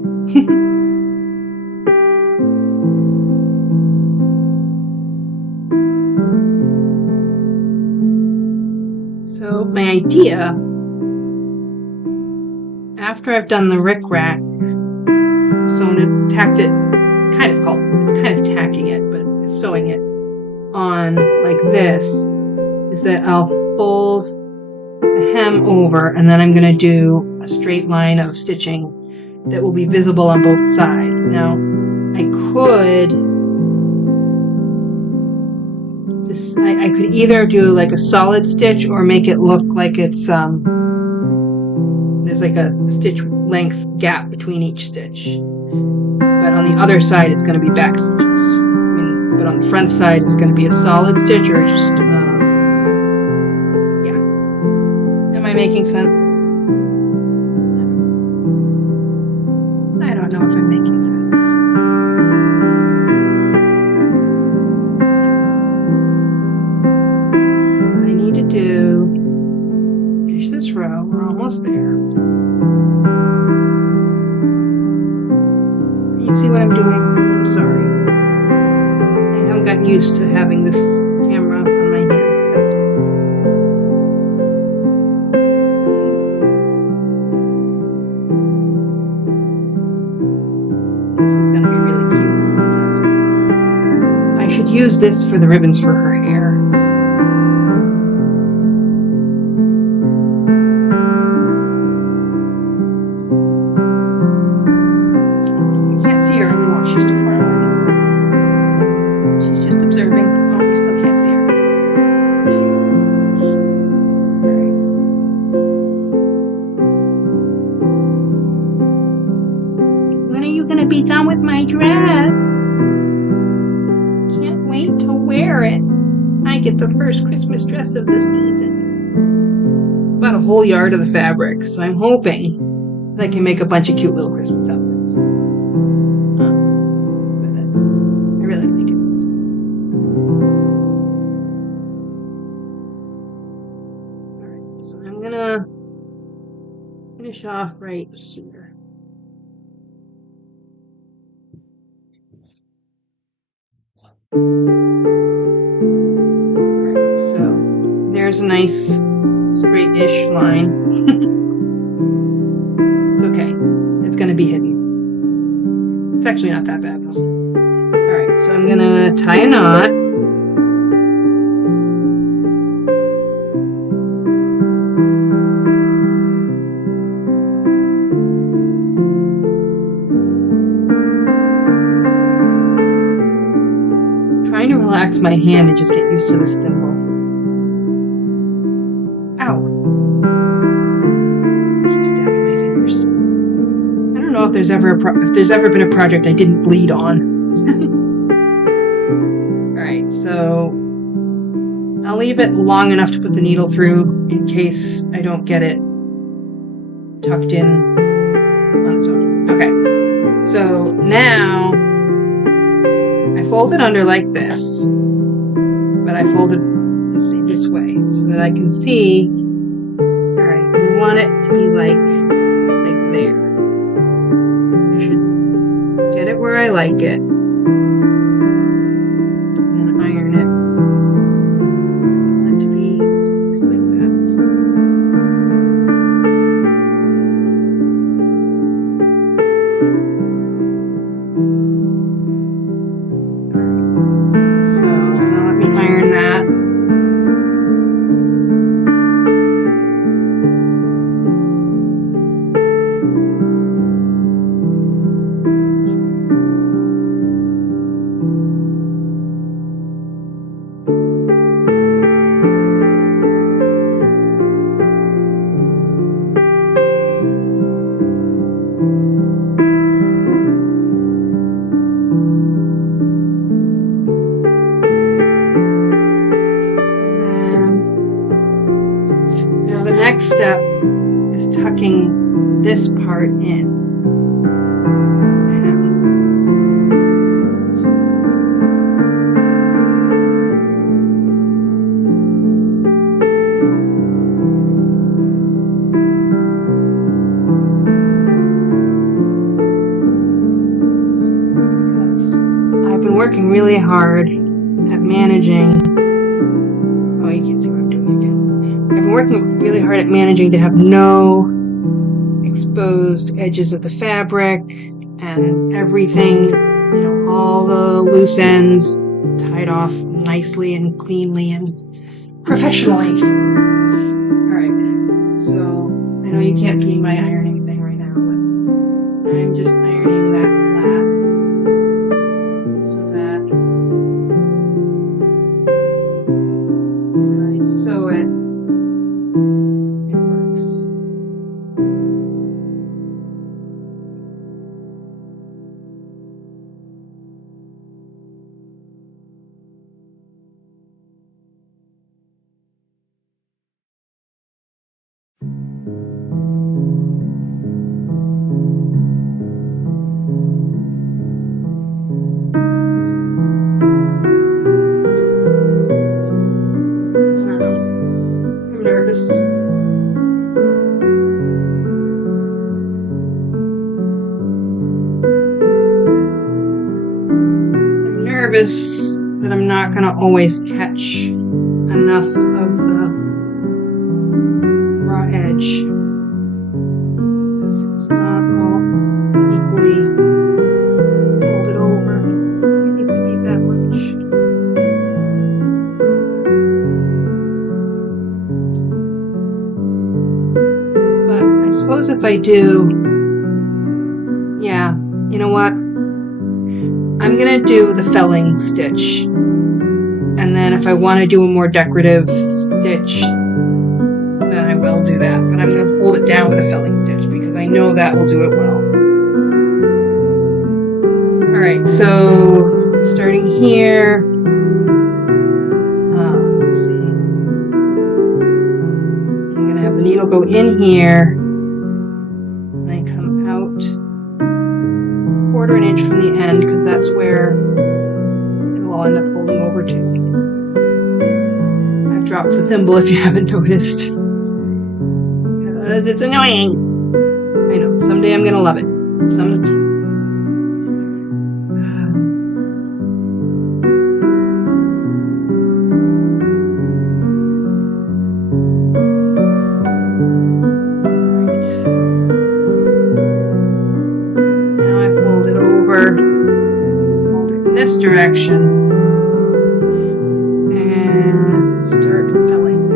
So my idea, after I've done the rickrack, sewn it, tacked it, it's kind of tacking it, but it's sewing it on like this, is that I'll fold the hem over, and then I'm going to do a straight line of stitching that will be visible on both sides. Now, I could either do like a solid stitch or make it look like it's there's like a stitch length gap between each stitch, but on the other side it's going to be back stitches. But on the front side it's going to be a solid stitch, or just yeah. Am I making sense? I don't know if I'm making sense. Do finish this row. We're almost there. Can you see what I'm doing? I'm sorry. I haven't gotten used to having this camera on my hands yet. This is going to be really cute this time. I should use this for the ribbons for her hair. She's too far away. She's just observing. Oh, you still can't see her. Alright. When are you gonna be done with my dress? Can't wait to wear it. I get the first Christmas dress of the season. About a whole yard of the fabric, so I'm hoping that I can make a bunch of cute little Christmas outfits. Finish off right here. Alright, so there's a nice straight-ish line. It's okay. It's going to be hidden. It's actually not that bad though. Alright, so I'm going to tie a knot. Trying to relax my hand and just get used to this thimble. Ow! I keep stabbing my fingers. I don't know if there's ever been a project I didn't bleed on. Alright, so I'll leave it long enough to put the needle through in case I don't get it tucked in on its own. Okay, so now I fold it under like this, but I fold it, let's see, this way, so that I can see. Alright, we want it to be like there. I should get it where I like it, and iron it. I want it to be just like that. So now let me iron that. next step is tucking this part in. Working really hard at managing. Oh, you can't see what I'm doing again. I've been working really hard at managing to have no exposed edges of the fabric and everything, you know, all the loose ends tied off nicely and cleanly and professionally. Alright, so I know you can't see my ironing thing right now, but I'm just ironing that flat. I'm nervous that I'm not going to always catch enough of the raw edge. It's not all equally folded over. It needs to be that much. But I suppose if I do, yeah, you know what? I'm going to do the felling stitch. And then if I want to do a more decorative stitch, then I will do that. But I'm going to hold it down with a felling stitch because I know that will do it well. Alright, so starting here, let's see. I'm going to have the needle go in here, and then come out 1/4 inch from the end because that's where it'll all end up folding over to. I've dropped the thimble if you haven't noticed. Because it's annoying. I know, someday I'm gonna love it. This direction and start felling.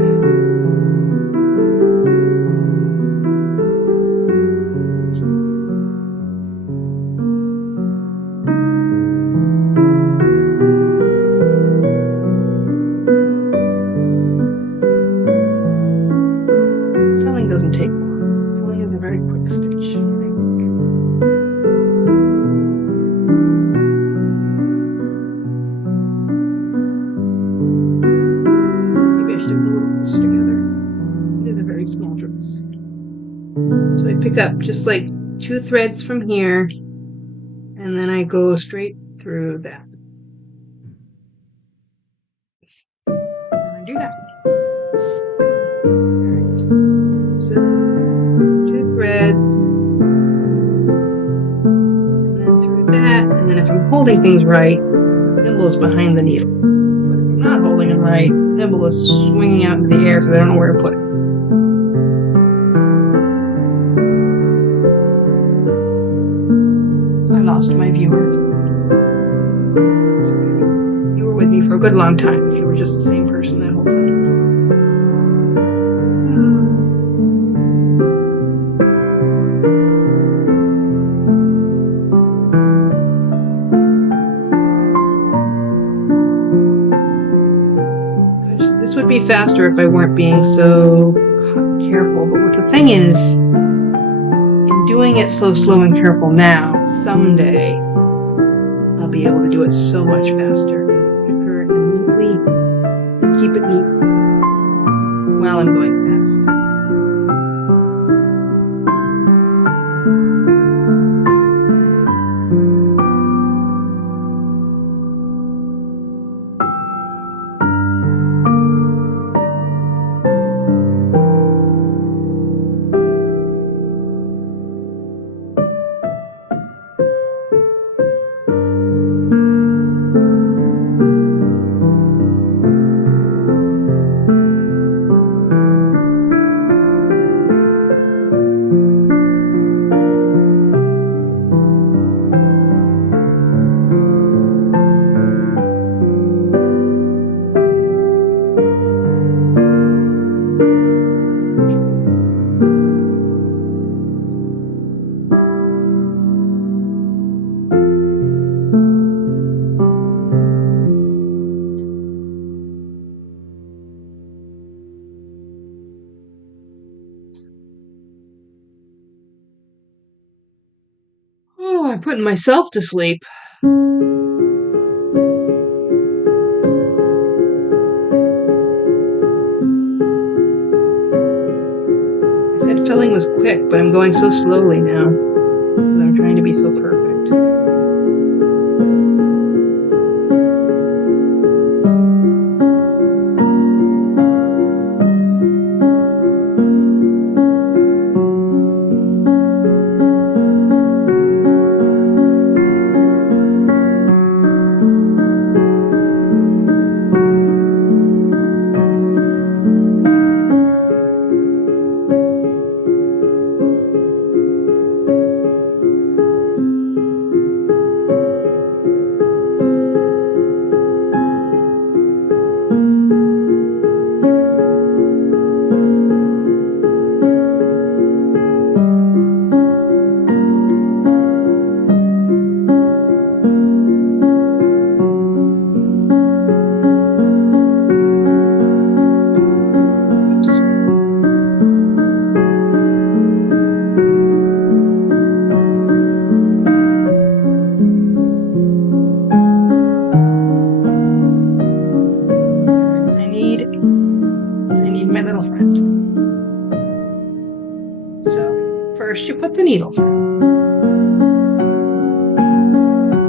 Felling doesn't take long. Felling is a very quick stitch. So I pick up just like 2 threads from here, and then I go straight through that. And I do that. Alright. So 2 threads, and then through that, and then if I'm holding things right, the thimble is behind the needle. But if I'm not holding it right, the thimble is swinging out into the air because I don't know where to put it. Lost my viewer. It's okay. You were with me for a good long time if you were just the same person that whole time. Gosh, this would be faster if I weren't being so careful, but what the thing is, doing it so slow and careful now, someday I'll be able to do it so much faster and quicker and neatly and keep it neat while I'm going fast. Oh, I'm putting myself to sleep. I said filling was quick, but I'm going so slowly now. I'm trying to be so perfect. First you put the needle through,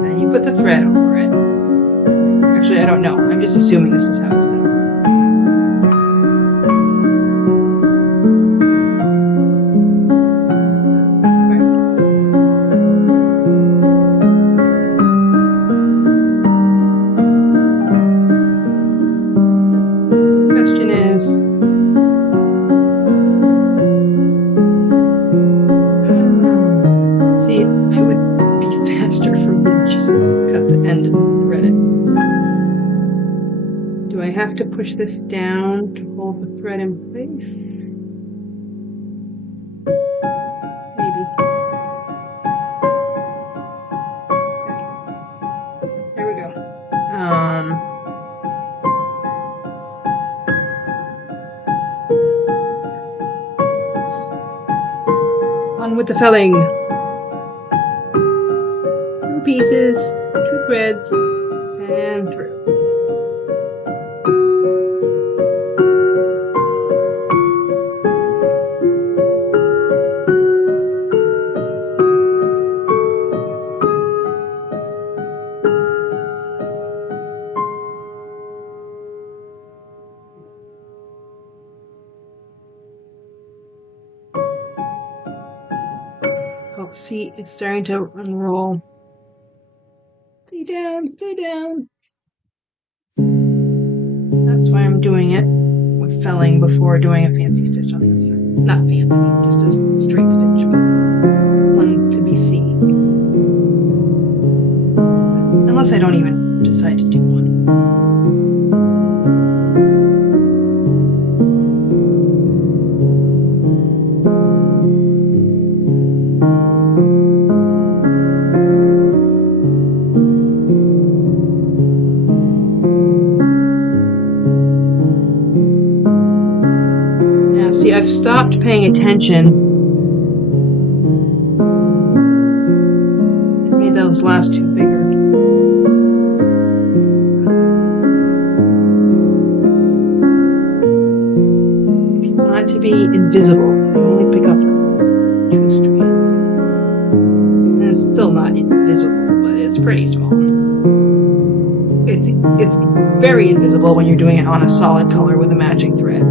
then you put the thread over it. Actually, I don't know. I'm just assuming this is how it's done. Question is, see, I would be faster for me to just cut the end and thread it. Do I have to push this down to hold the thread in place? Maybe. Okay. There we go. On with the felling. 2 pieces, 2 threads, and through. Oh, see, it's starting to unroll. Stay down, stay down. That's why I'm doing it with felling before doing a fancy stitch on the other side. Not fancy, just a straight stitch, but one to be seen. Unless I don't even decide to do one. See, I've stopped paying attention. I made those last 2 bigger. If you want it to be invisible, you only pick up 2 strands. And it's still not invisible, but it's pretty small. It's very invisible when you're doing it on a solid color with a matching thread.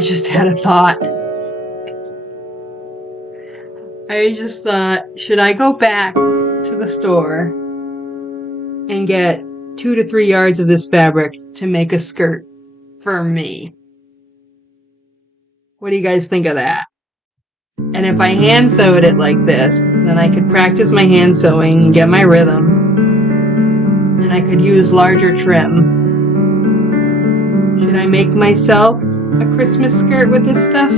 I just had a thought. I just thought, should I go back to the store and get 2 to 3 yards of this fabric to make a skirt for me? What do you guys think of that? And if I hand sewed it like this, then I could practice my hand sewing and get my rhythm. And I could use larger trim. Should I make myself a Christmas skirt with this stuff?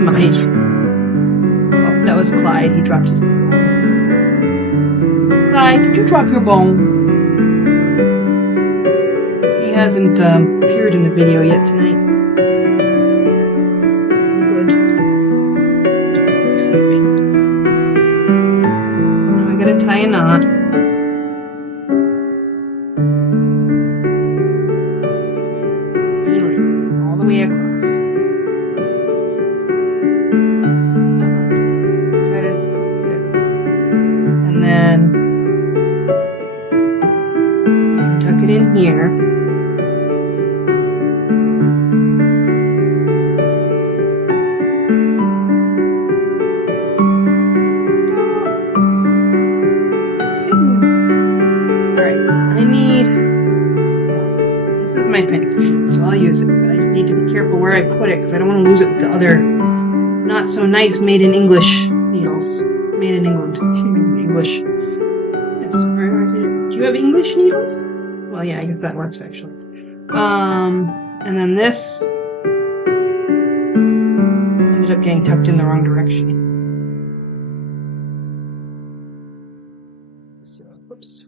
Might. Oh, that was Clyde. He dropped his bone. Clyde, did you drop your bone? He hasn't appeared in the video yet tonight. Good. He's sleeping. So I gotta tie a knot. Anyway, all the way across. Then you can tuck it in here. It's hidden. Alright, this is my penny, so I'll use it, but I just need to be careful where I put it because I don't want to lose it with the other not so nice made in English needles. Made in England. English. Yes. Do you have English needles? Well, yeah, I guess that works actually. And then this ended up getting tucked in the wrong direction. So, whoops.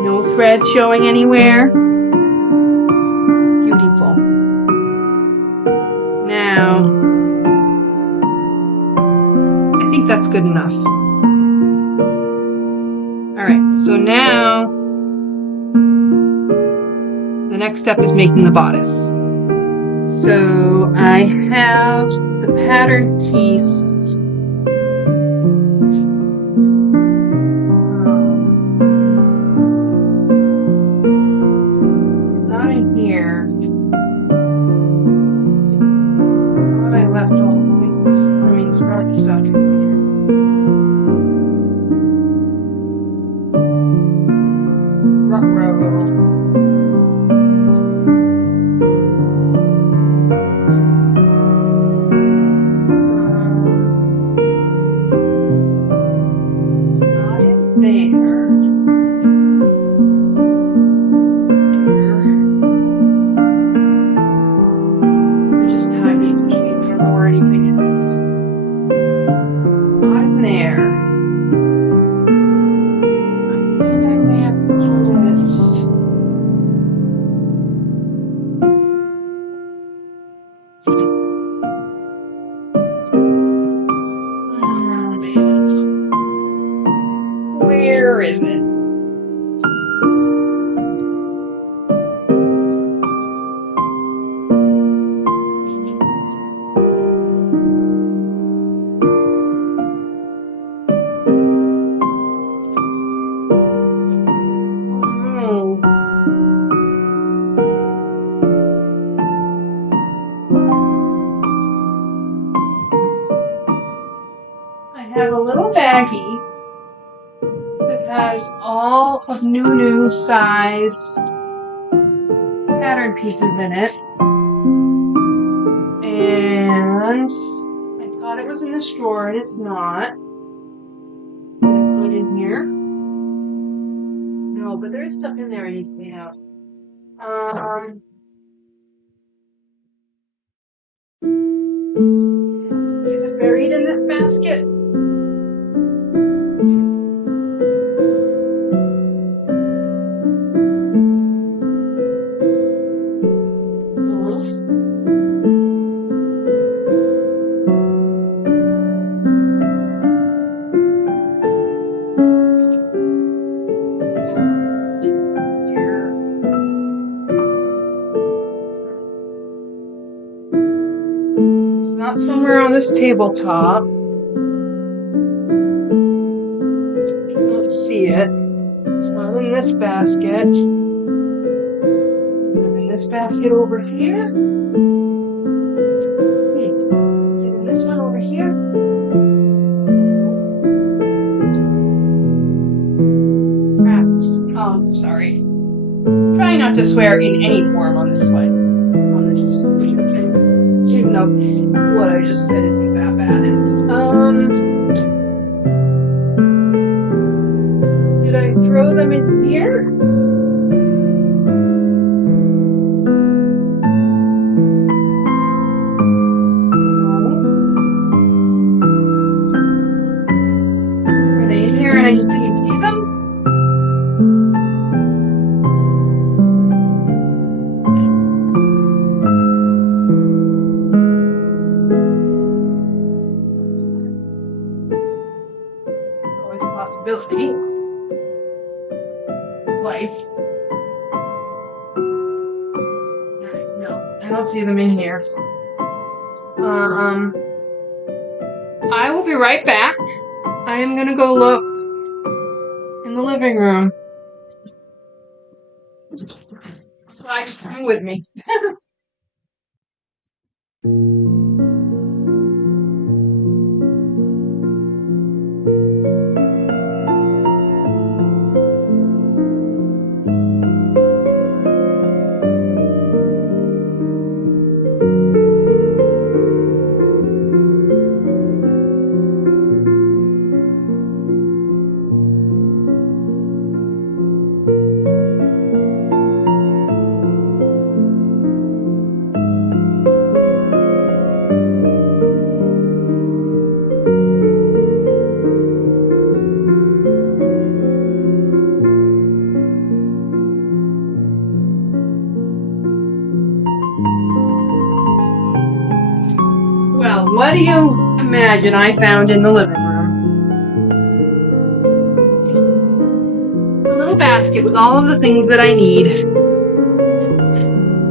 No thread showing anywhere. Beautiful. Now, I think that's good enough. Alright, so now the next step is making the bodice. So I have the pattern piece. It's not in here. I thought I left all the things. Sprout stuff in here. Ruh-roh. Where is it? Oh. have a little baggie that has all of Nunnu size pattern pieces in it. And I thought it was in this drawer, and it's not. I'm gonna put it in here. No, but there is stuff in there I need to clean out. Is it buried in this basket? Not somewhere on this tabletop. I don't see it. It's not in this basket. I'm in this basket over here. Wait, is it in this one over here? Crap. Oh, sorry. Try not to swear in any form on this one. Even though what I just said isn't that bad. Did I throw them in here? No. Are they in here and I just didn't see them? Possibility. Life. No, I don't see them in here. I will be right back. I am gonna go look in the living room. So I just come with me. Well, what do you imagine I found in the living room? A little basket with all of the things that I need,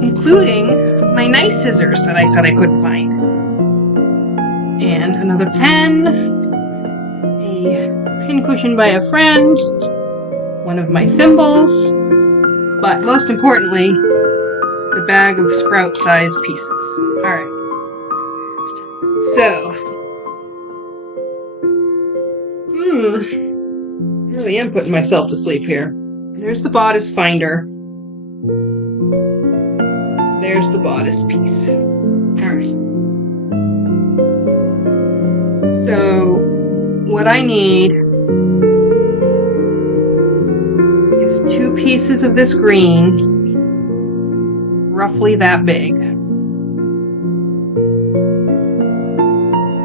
including my nice scissors that I said I couldn't find. And another pen, a pincushion by a friend, one of my thimbles, but most importantly, the bag of sprout-sized pieces. Alright. So, really am putting myself to sleep here. There's the bodice finder. There's the bodice piece. Alright. So, what I need is 2 pieces of this green, roughly that big.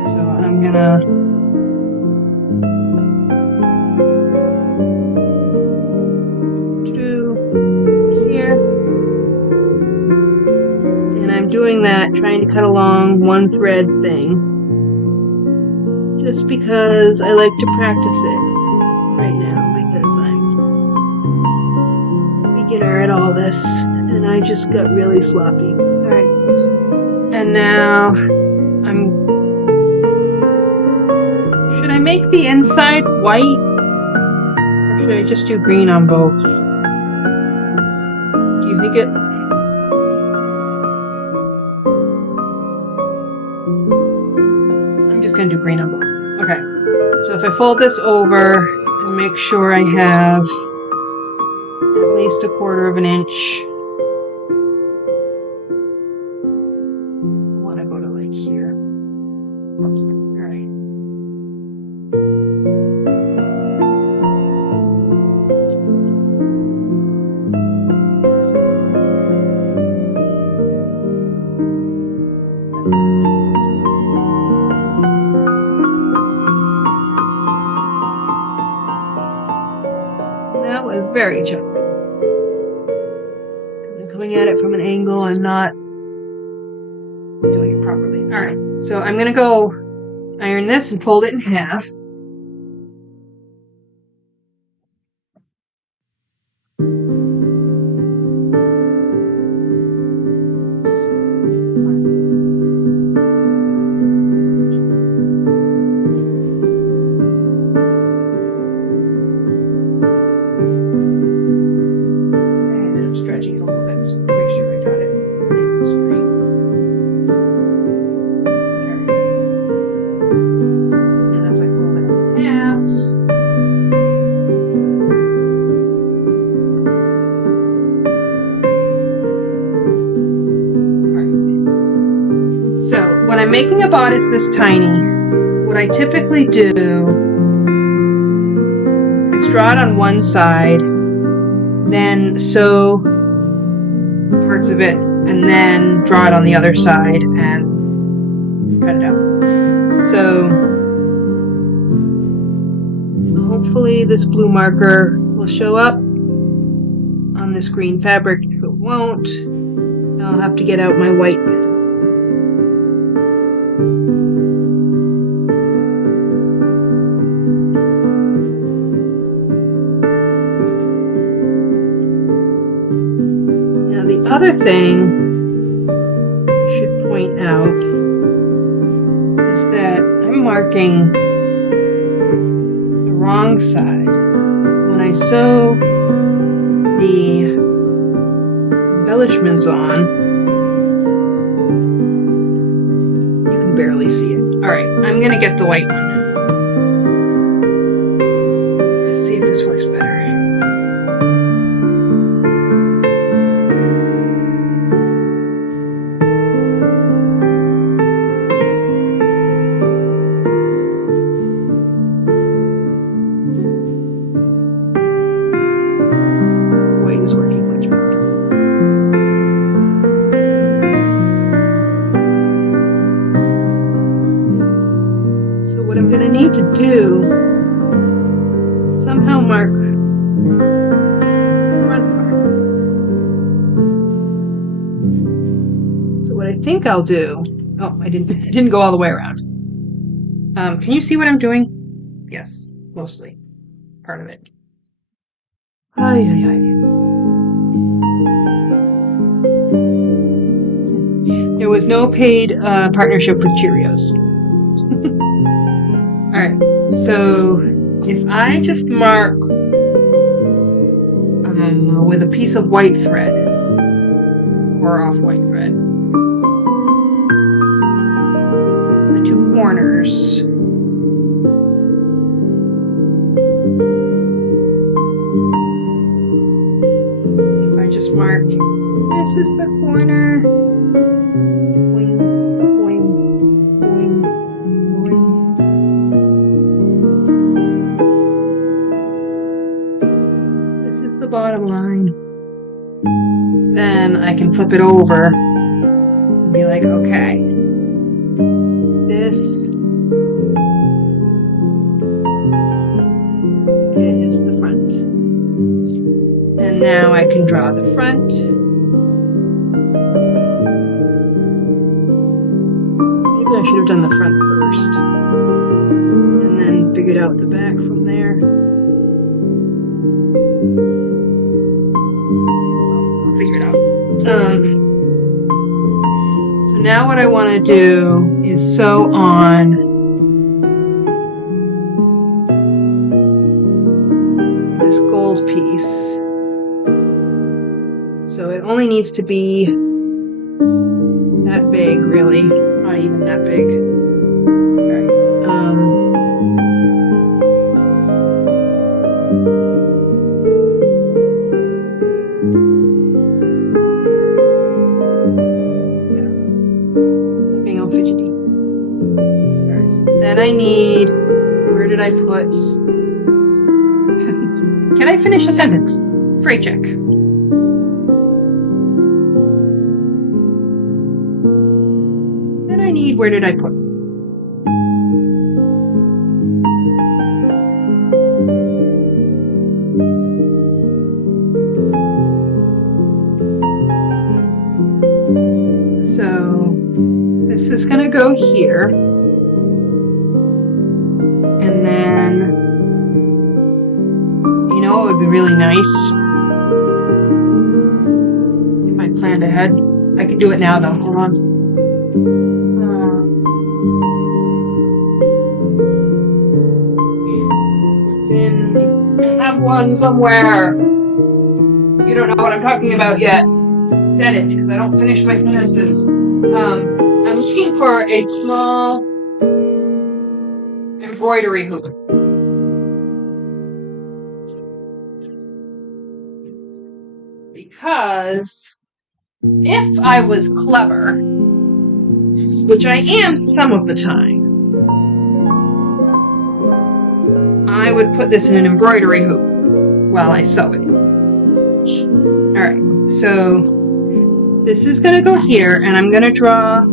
So I'm gonna do here, and I'm doing that, trying to cut along one thread thing, just because I like to practice it right now, because I'm a beginner at all this, and I just got really sloppy. Alright, and now should I make the inside white, or should I just do green on both? Do you think it? I'm just gonna do green on both. Okay. So if I fold this over and make sure I have at least 1/4 inch. I want to go to like here. All right. That was very choppy. I'm coming at it from an angle and not doing it properly. All right, so I'm gonna go iron this and fold it in half. Stretching it a little bit so make sure I got it nice and straight. There. And if I fold it in half, alright. So when I'm making a bodice this tiny, what I typically do is draw it on one side, then sew parts of it, and then draw it on the other side and cut it out. So hopefully this blue marker will show up on this green fabric. If it won't, I'll have to get out my white pen. The other thing I should point out is that I'm marking the wrong side. When I sew the embellishments on, you can barely see it. Alright, I'm going to get the white one. Let's see if this works better. Is working much better. So what I'm going to need to do is somehow mark the front part. So what I think I'll do, oh, I didn't go all the way around. Can you see what I'm doing? Yes, mostly part of it. Ay, ay, ay. There was no paid partnership with Cheerios. Alright, so if I just mark with a piece of white thread, or off-white thread, the two corners, if I just mark, this is the corner, bottom line, then I can flip it over and be like, okay, this is the front, and now I can draw the front. Maybe I should have done the front first and then figured out the back from there. Figure it out. So now what I want to do is sew on this gold piece. So it only needs to be that big, really, not even that big. All right. then I need, where did I put, can I finish a sentence? Freight check. Then I need, where did I put? So this is gonna go here. And then, you know, it would be really nice if I planned ahead. I could do it now though, hold on. It's in, I have one somewhere. You don't know what I'm talking about yet. Set it, because I don't finish my sentences. I'm looking for a small embroidery hoop. Because if I was clever, which I am some of the time, I would put this in an embroidery hoop while I sew it. Alright, so this is going to go here, and I'm going to draw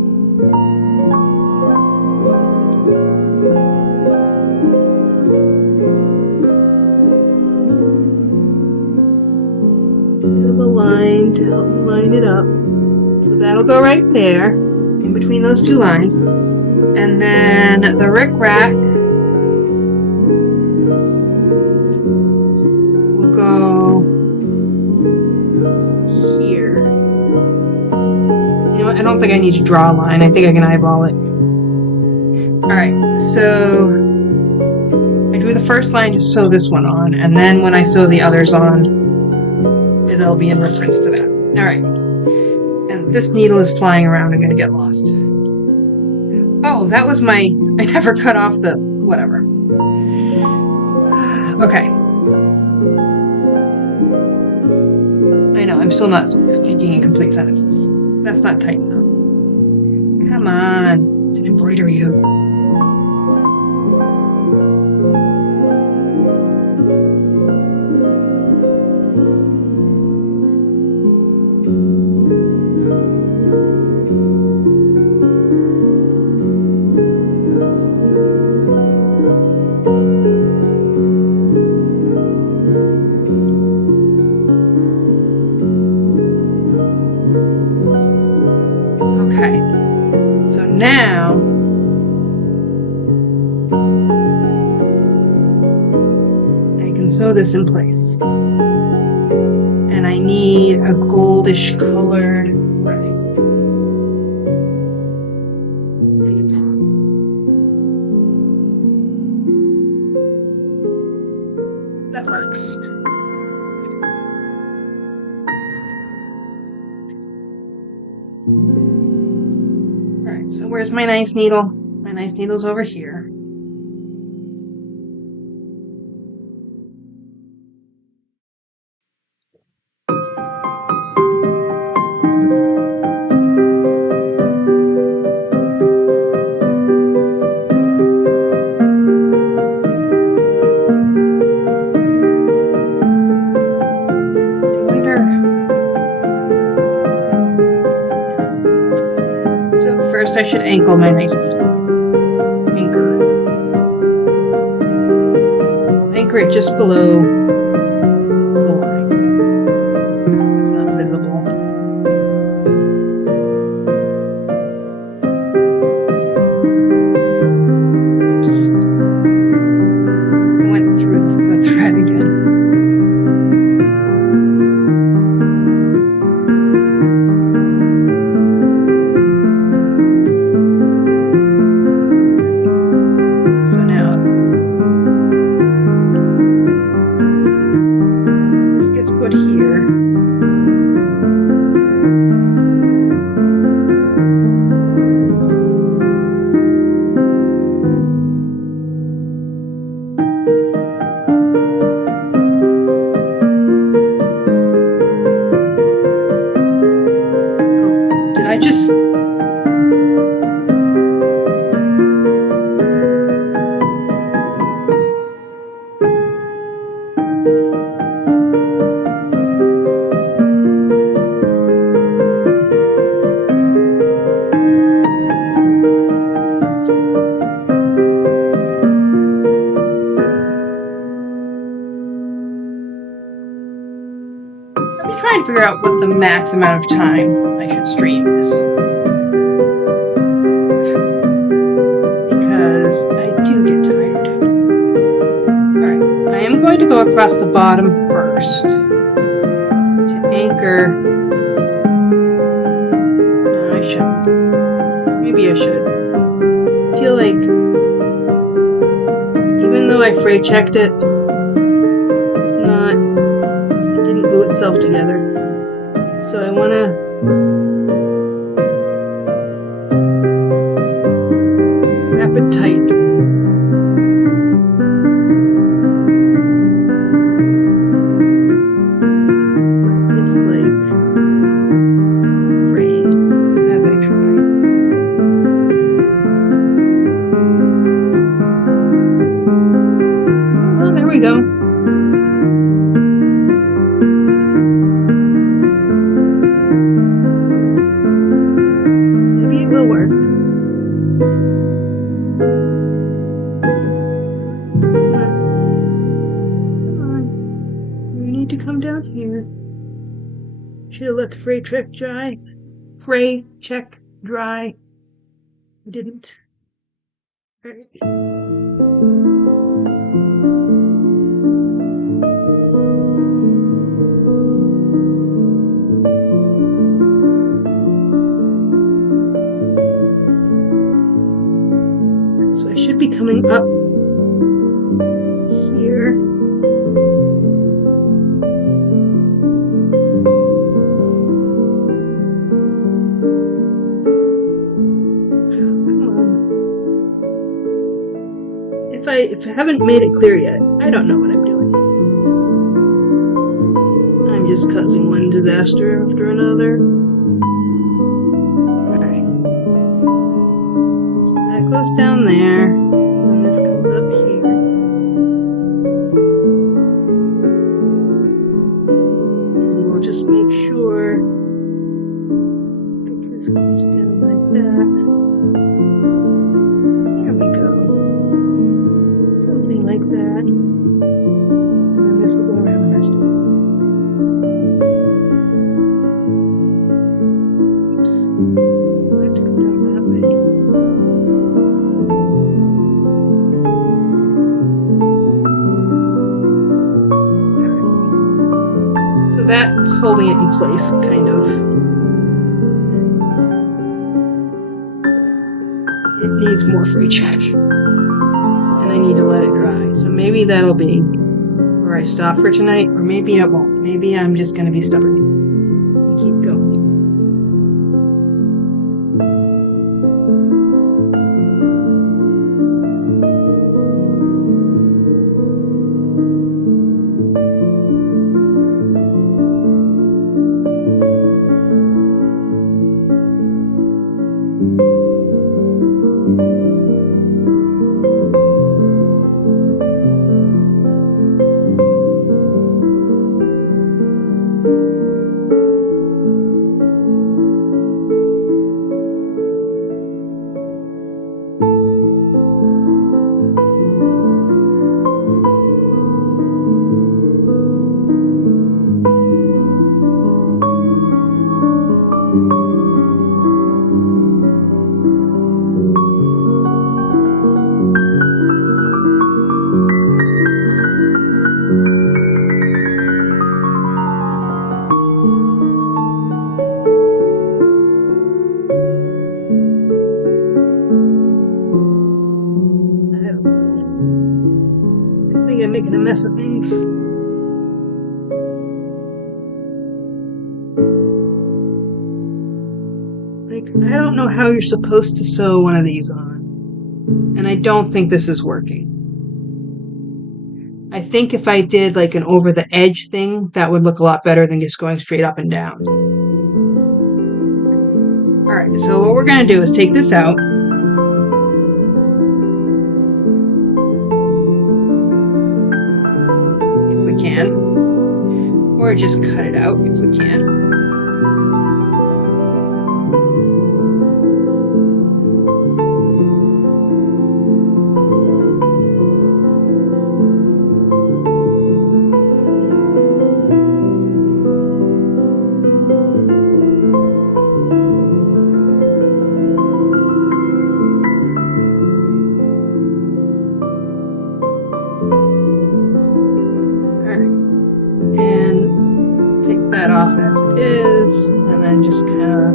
a line to help me line it up. So that'll go right there, in between those two lines. And then the rickrack will go here. You know what? I don't think I need to draw a line. I think I can eyeball it. Alright, so I drew the first line to sew this one on, and then when I sew the others on, they'll be in reference to that. Alright. And this needle is flying around. I'm going to get lost. Oh, that was my... I never cut off the... whatever. Okay. I know, I'm still not speaking in complete sentences. That's not tight enough. Come on. It's an embroidery hoop. Okay, so now I can sew this in place. And I need a goldish colored thread. That works. Alright, so where's my nice needle? My nice needle's over here. First, I should ankle my nice needle. Anchor. Anchor it just below the line, so it's not visible. Oops. I went through the thread again. and figure out what the max amount of time I should stream is. Because I do get tired. Alright, I am going to go across the bottom first to anchor. No, I shouldn't. Maybe I should. I feel like even though I fray checked it, it didn't glue itself together. So I want to wrap it tight. It's like fraying as I try. Oh, there we go. Maybe it will work. To come down here. Should have let the fray check dry. Fray check dry. Didn't. All right. So I should be coming up here. If I haven't made it clear yet, I don't know what I'm doing. I'm just causing one disaster after another. Alright. So that goes down there, and this comes up here. And we'll just make sure that this comes down like that. There we go. Something like that, and then this will go around the rest of it. Oops, I have to go down that way. Alright, so that's holding it in place, kind of. It needs more fray check. I need to let it dry. So maybe that'll be where I stop for tonight, or maybe it won't. Maybe I'm just going to be stubborn and keep going. I'm making a mess of things. Like, I don't know how you're supposed to sew one of these on. And I don't think this is working. I think if I did like an over the edge thing, that would look a lot better than just going straight up and down. Alright, so what we're going to do is take this out. Can, or just cut it out if we can. that off as it is, and then just kind of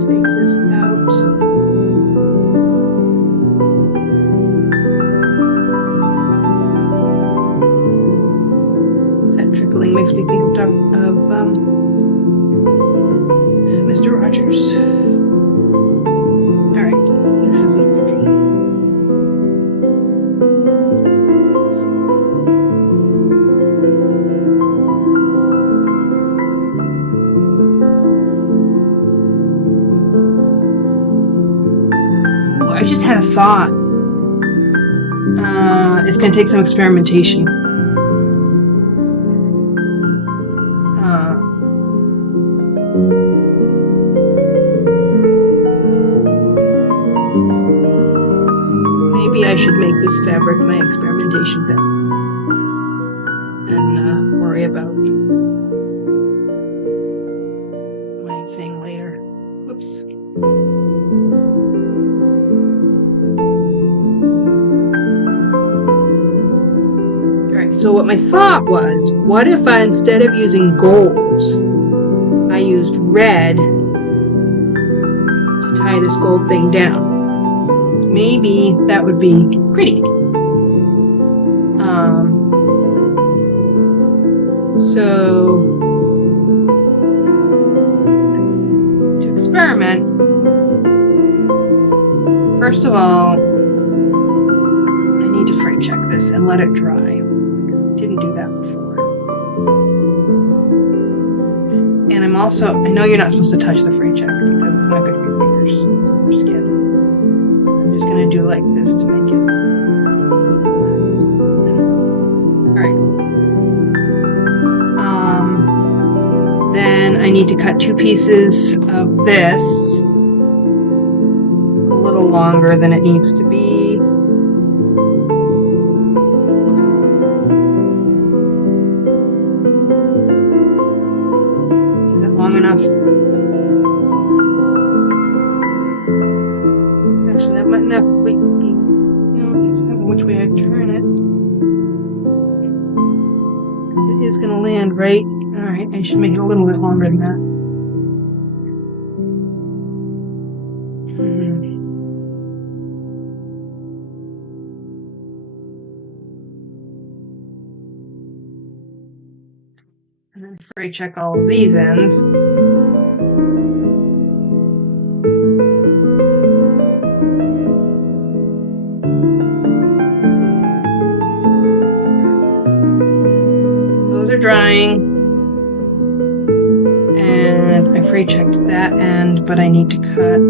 take this out. That trickling makes me think of Mr. Rogers. Alright, this isn't working. I just had a thought. It's going to take some experimentation. Maybe I should make this fabric my experimentation bit and worry about my thing later. Whoops. So what my thought was, what if I, instead of using gold, I used red to tie this gold thing down? Maybe that would be pretty. So to experiment, first of all, I need to freight check this and let it dry. Didn't do that before. And I'm also, I know you're not supposed to touch the freight check because it's not good for your fingers or skin. I'm just going to do like this to make it. Alright. Then I need to cut 2 pieces of this a little longer than it needs to be. Enough. Actually, that might not be, it's depending on which way I turn it. Because it is going to land right. Alright, I should make it a little bit longer than that. And then freight check all of these ends. Those are drying. And I freight checked that end, but I need to cut.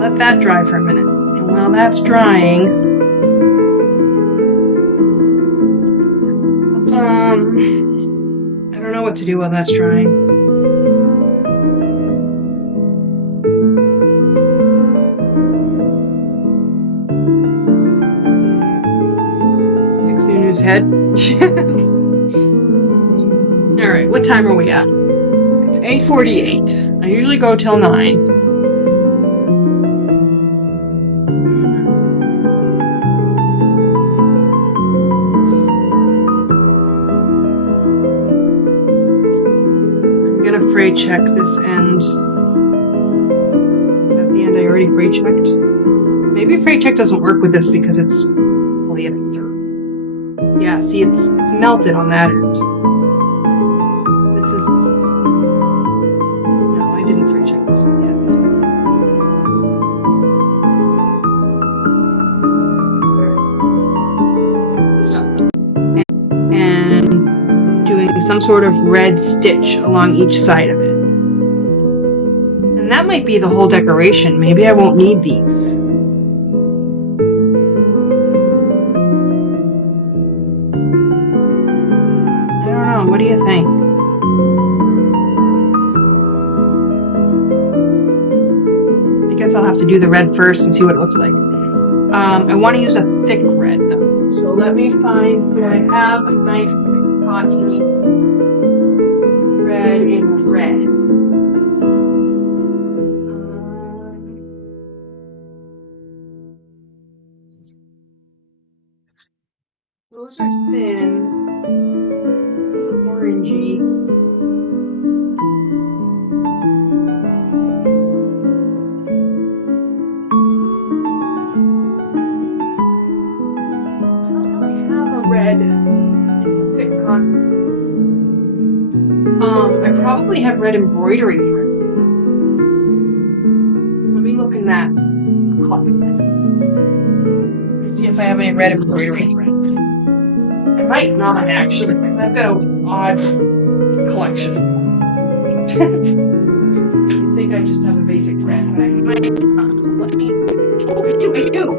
Let that dry for a minute. And while that's drying, I don't know what to do while that's drying. Fix Nunnu's head. Alright, what time are we at? It's 8:48. I usually go till 9. Freight check this end. Is that the end I already freight checked? Maybe freight check doesn't work with this because it's polyester. Yeah, see, it's melted on that end. This is... No, I didn't freight check this end yet. So, and doing some sort of red stitch along each side of it. And that might be the whole decoration. Maybe I won't need these. I don't know. What do you think? I guess I'll have to do the red first and see what it looks like. I want to use a thick red though. So let me find where I have a nice thick cotton red in red. Those are thin. This is orangey. I don't really have a red in the thick cotton. I probably have red embroidery thread. Let me look in that cotton. Let me see if I have any red embroidery thread. I might not actually, because I've got an odd collection. I think I just have a basic red, but I might not. Let me. Oh, I do.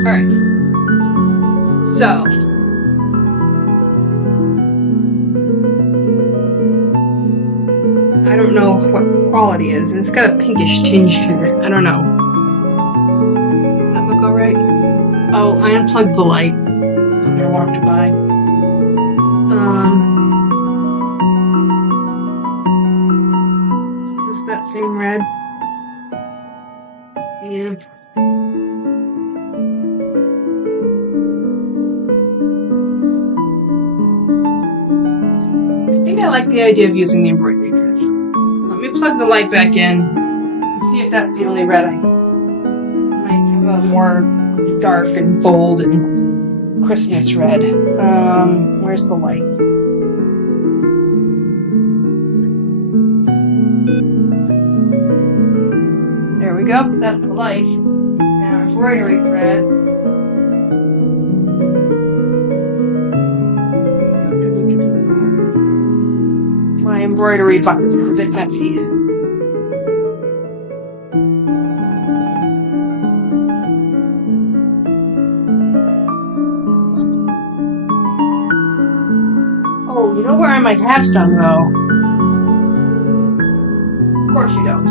Alright. So. I don't know what quality is. It's got a pinkish tinge to it. I don't know. Does that look alright? Oh, I unplugged the light when I walked by. Is this that same red? Yeah. I think I like the idea of using the embroidery thread. Let me plug the light back in. See if that's the only red I might have a more dark and bold and Christmas red. Where's the light? There we go. That's the light. Now embroidery thread. My embroidery buckets are a bit messy. Oh, you know where I might have some though? Of course you don't.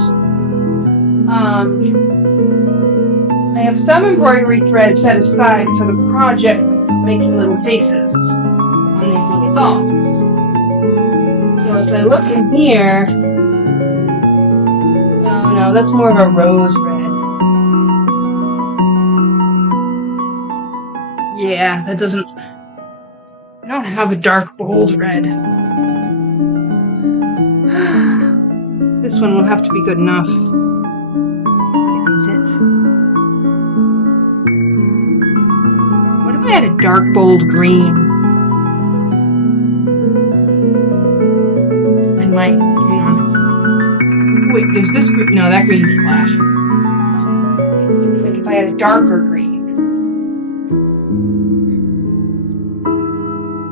I have some embroidery thread set aside for the project making little faces on these little dolls. So if I look in here, oh no, that's more of a rose red. Yeah, that doesn't, I don't have a dark bold red. This one will have to be good enough. What is it? What if I had a dark bold green? I might, hang on. Wait, there's this green, no, that green's flat. Like if I had a darker green.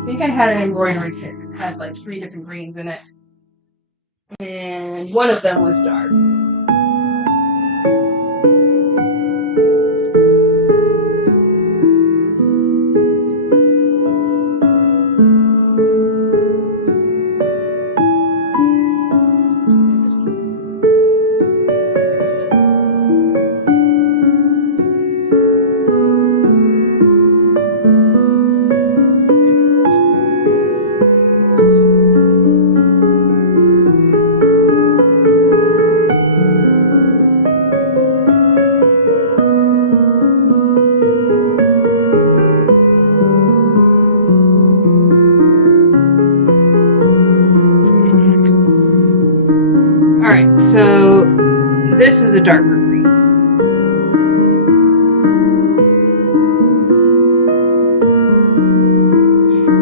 I think I had an embroidery kit that had like 3 different greens in it. And one of them was dark. Alright, so this is a darker green.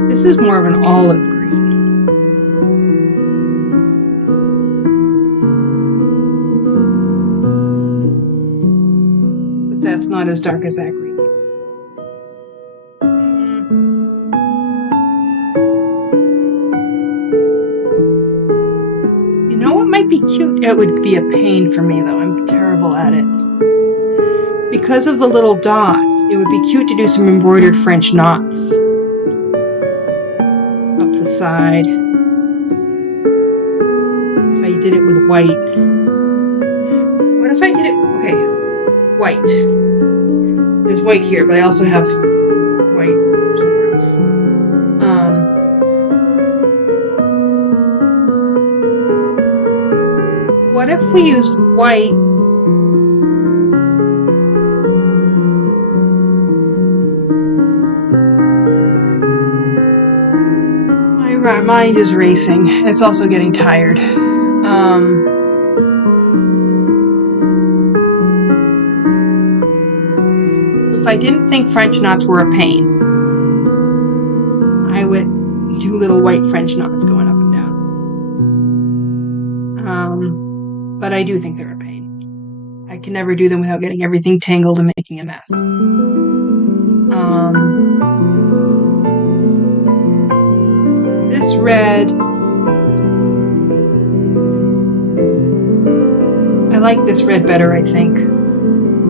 This is more of an olive green. But that's not as dark as that green. Might be cute. It would be a pain for me though. I'm terrible at it. Because of the little dots, it would be cute to do some embroidered French knots up the side. If I did it with white. What if I did it? Okay, white. There's white here, but I also have white somewhere else. if we used white? My mind is racing. It's also getting tired. If I didn't think French knots were a pain, I would do little white French knots going up and down. But I do think they're a pain. I can never do them without getting everything tangled and making a mess. This red, I like this red better, I think,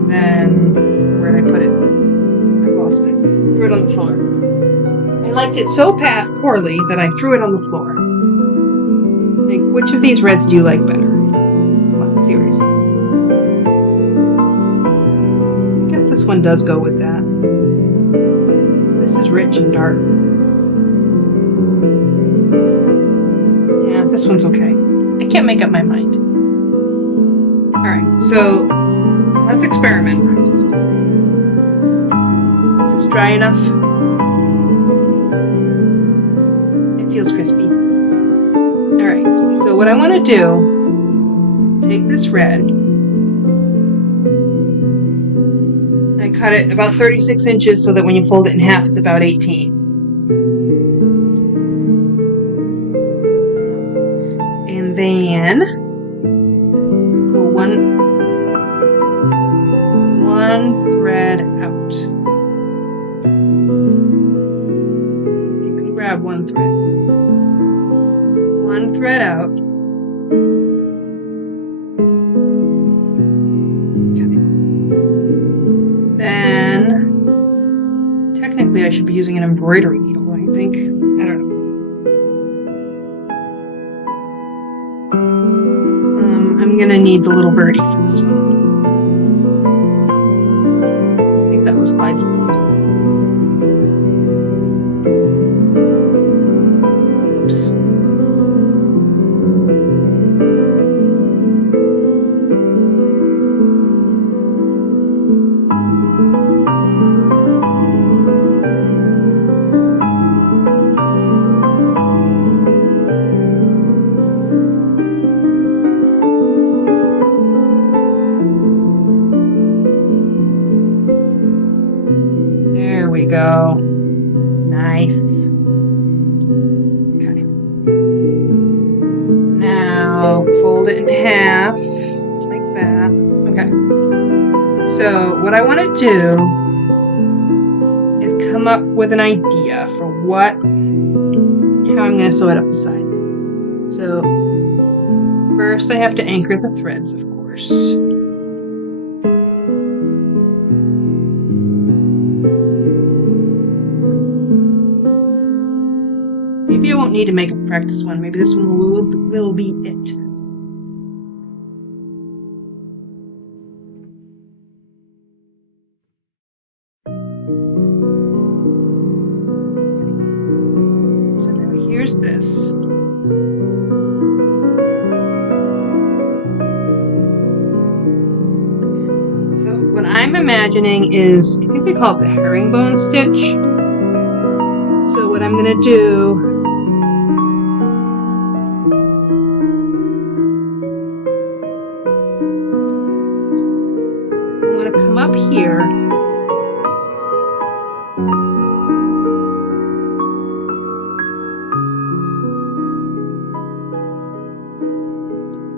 than where did I put it? I've lost it. Threw it on the floor. I liked it so poorly that I threw it on the floor. Like, which of these reds do you like better? Come on, seriously. I guess this one does go with that. This is rich and dark. Yeah, this one's okay. I can't make up my mind. Alright, so let's experiment. Is this dry enough? It feels crispy. Alright, so what I want to do is take this red. I cut it about 36 inches so that when you fold it in half, it's about 18. And then go one thread out. You can grab one thread. One thread out. Okay. Then, technically I should be using an embroidery needle, don't you think? I don't know. I'm gonna need the little birdie for this one. I think that was Clyde's one. Oops. There we go. Nice. Okay. Now fold it in half, like that. Okay. So what I want to do is come up with an idea for how I'm going to sew it up the sides. So first I have to anchor the threads, of course. Maybe I won't need to make a practice one. Maybe this one will be it. Okay. So now here's this. So what I'm imagining is, I think they call it the herringbone stitch. So what I'm going to do, I'm going to come up here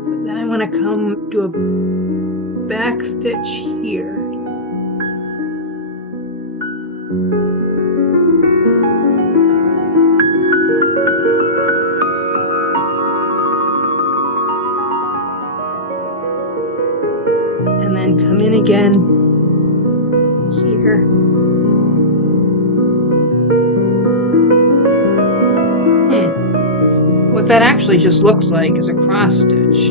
but then I want to come do a back stitch here. And then come in again here. What that actually just looks like is a cross stitch. I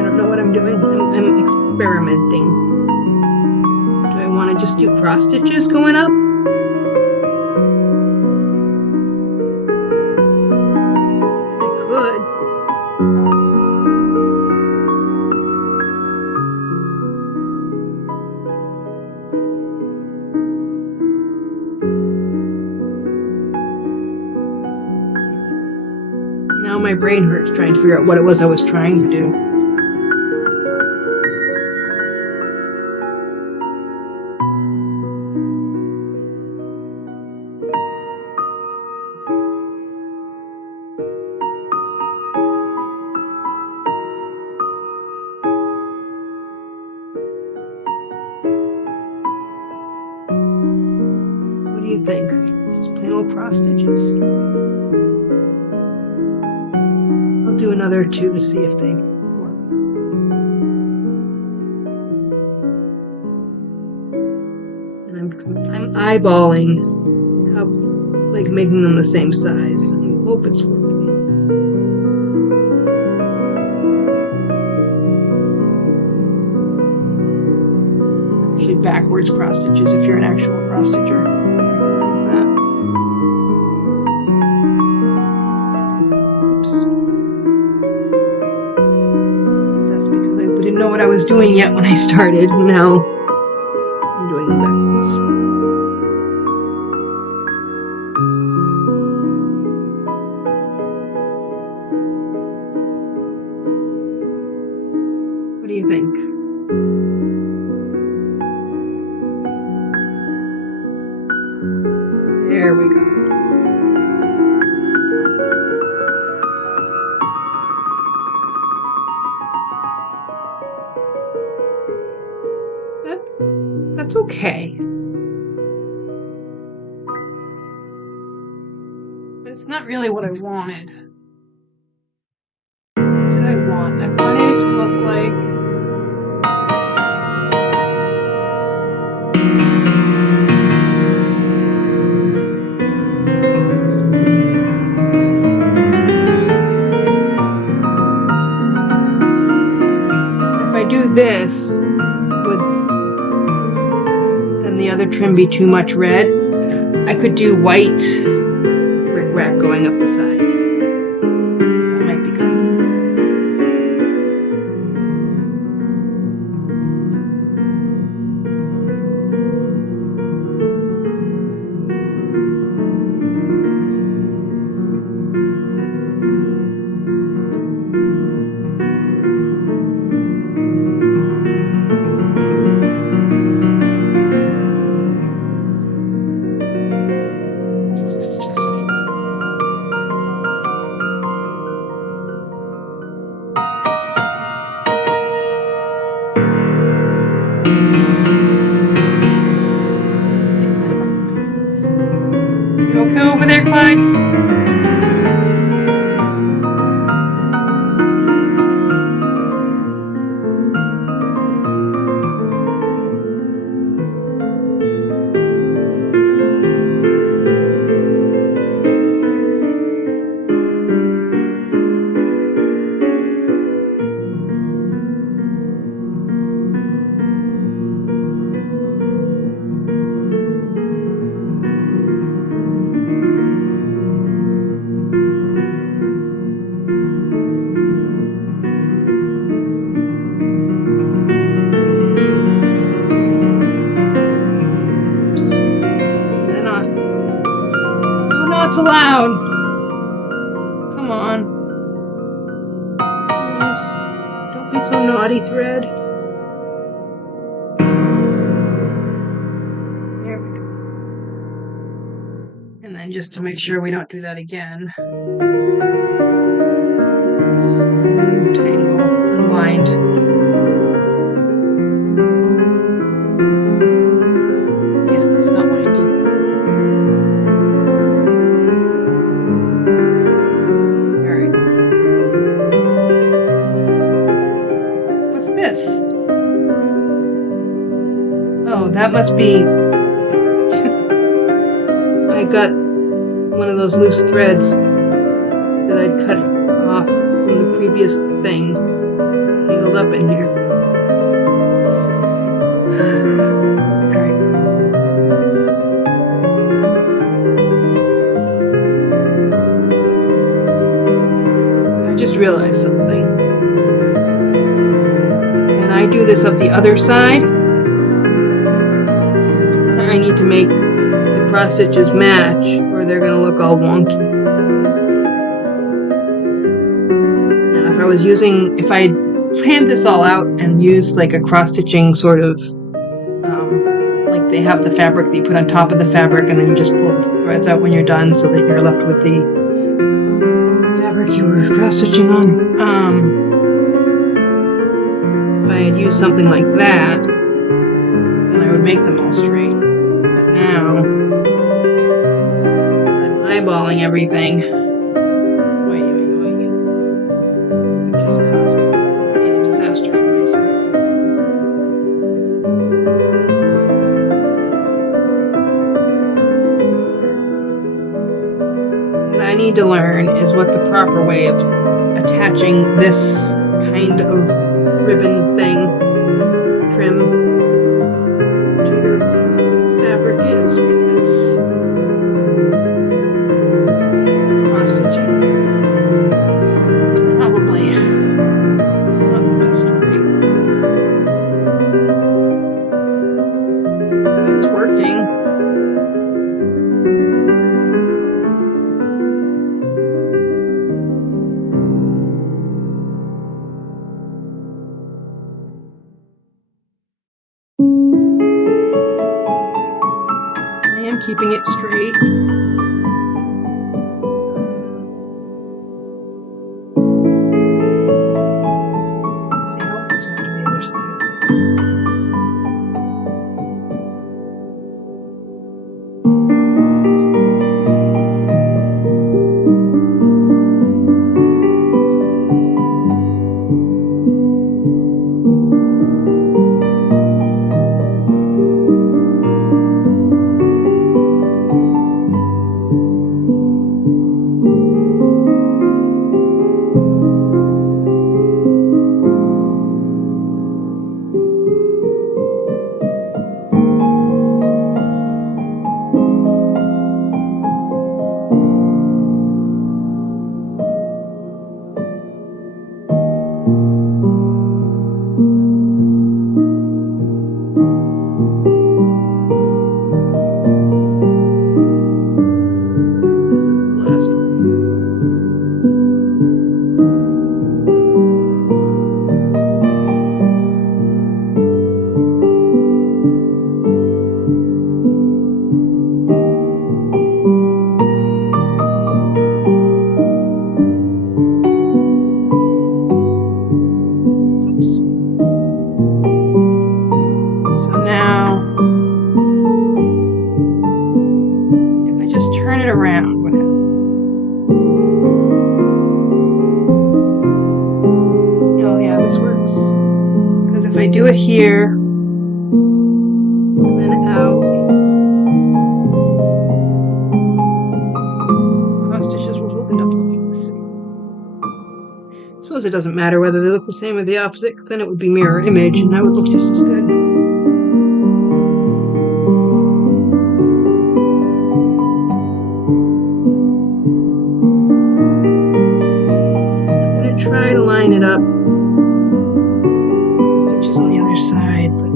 don't know what I'm doing. I'm experimenting. Do I want to just do cross stitches going up? I could. Now my brain hurts trying to figure out what it was I was trying to do. What do you think? Just plain old cross stitches? I'll do another two to see if they work. And I'm eyeballing how, like, making them the same size. I hope it's working. Actually, backwards cross stitches if you're an actual cross stitcher. What is that? Didn't know what I was doing yet when I started. Now I'm doing them backwards. What do you think? There we go. That's okay. But it's not really what I wanted. What did I want? I wanted it to look like if I do this, would then the other trim be too much red? I could do white rickrack going up the sides. That might be good. You okay over there, Clyde? It's allowed. Come on. Please. Don't be so naughty, thread. There we go. And then just to make sure we don't do that again, let's untangle, unwind. Yeah, it's not windy. This? Oh, that must be I got one of those loose threads that I'd cut off from the previous thing tangled up in here. Alright. I just realized something. And I do this of the other side. I need to make the cross stitches match or they're going to look all wonky. Now if I planned this all out and used like a cross stitching sort of, like they have the fabric that you put on top of the fabric and then you just pull the threads out when you're done so that you're left with the fabric you were cross stitching on. If I had used something like that, then I would make them all straight. But now, I'm eyeballing everything. It just caused a disaster for myself. What I need to learn is what the proper way of attaching this kind of ribbon thing, trim, to your fabric is, because cross stitching is probably not the best way. It's working. Keeping it straight. See how it's on the other side. Do it here, and then out. Cross stitches will end up looking the same. I suppose it doesn't matter whether they look the same or the opposite, because then it would be mirror image, and that would look just as good. I'm going to try to line it up. Side, but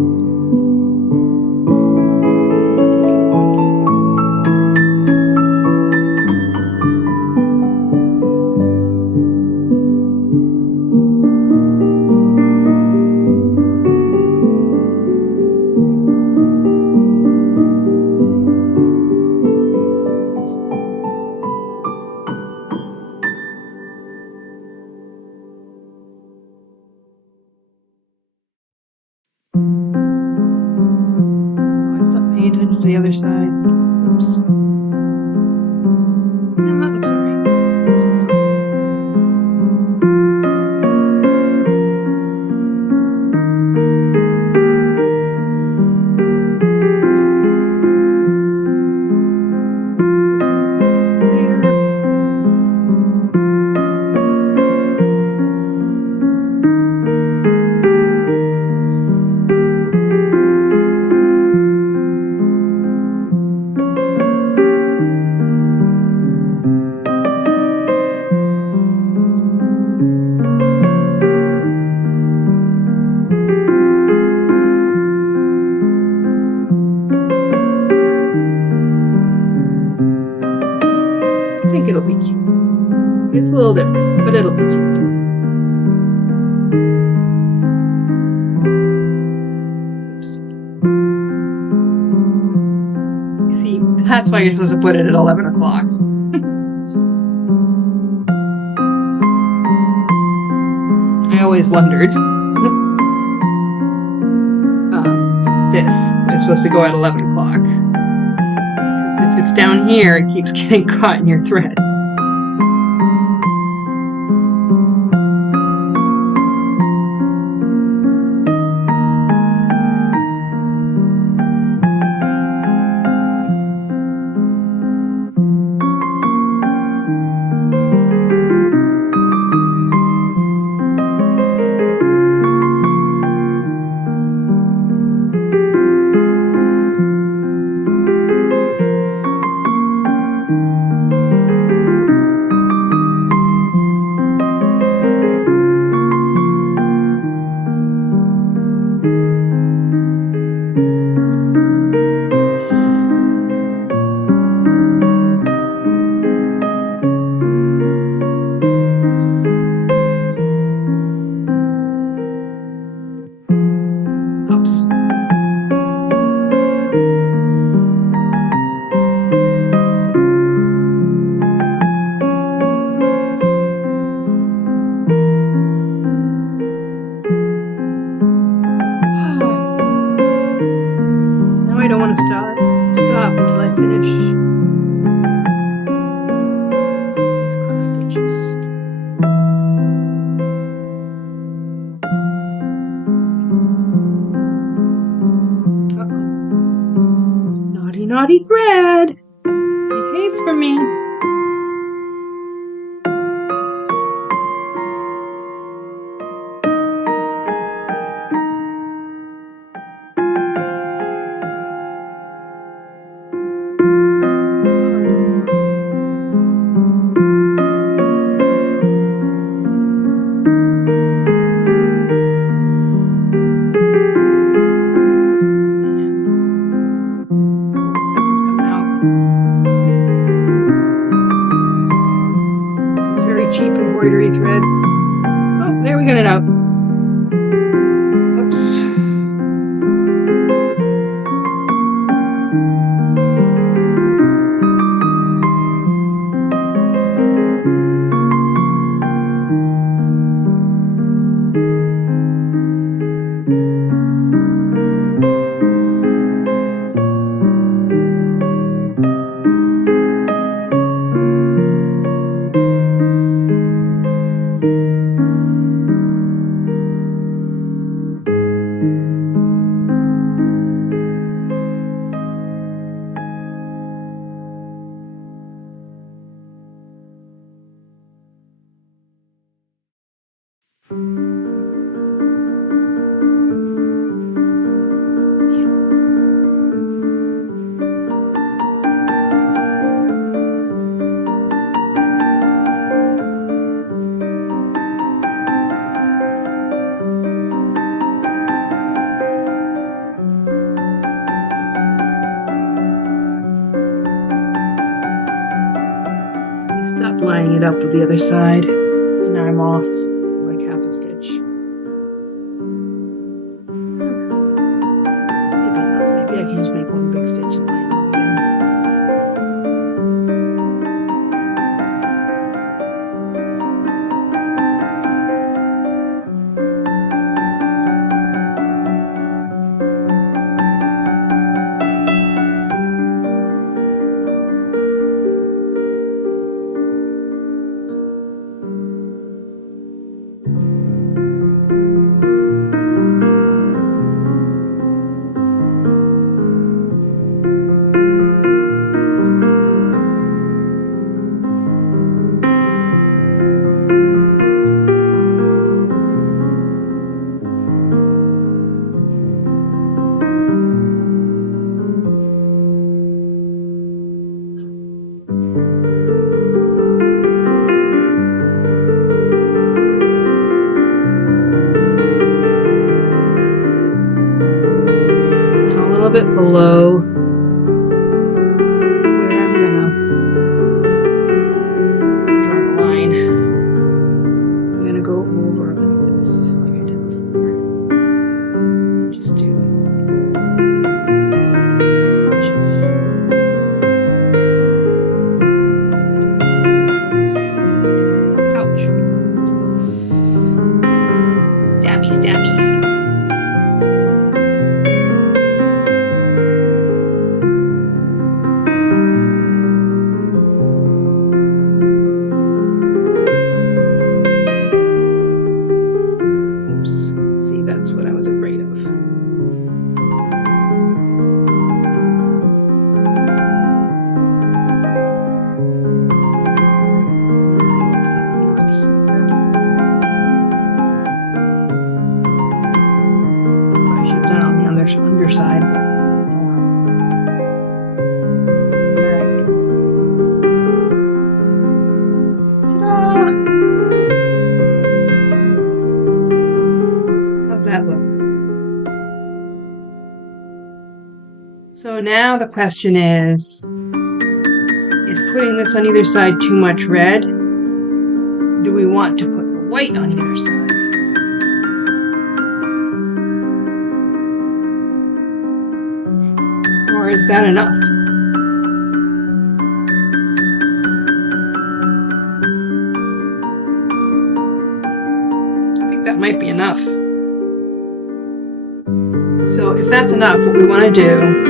pay attention to the other side. Oops. No, that looks alright. So far. It's a little different, but it'll be cute. Oops. See, that's why you're supposed to put it at 11 o'clock. I always wondered. This is supposed to go at 11 o'clock. Because if it's down here, it keeps getting caught in your thread. I don't want to stop until I finish these cross stitches. Uh-oh. Naughty, naughty thread! Behave for me! Cheap embroidery thread. Oh, there we got it out. Oops. Stopped lining it up with the other side. Now I'm off like half a stitch. Maybe not. Maybe I can just make one big stitch and line it up again. to go over like this, like I did before. Just do stitches. Ouch. Stabby, stabby. That's what I was afraid of. I should have done it on the underside. But alright. Ta-da! How's that look? So now the question is putting this on either side too much red? Do we want to put the white on either side? Or is that enough? I think that might be enough. So if that's enough, what we want to do,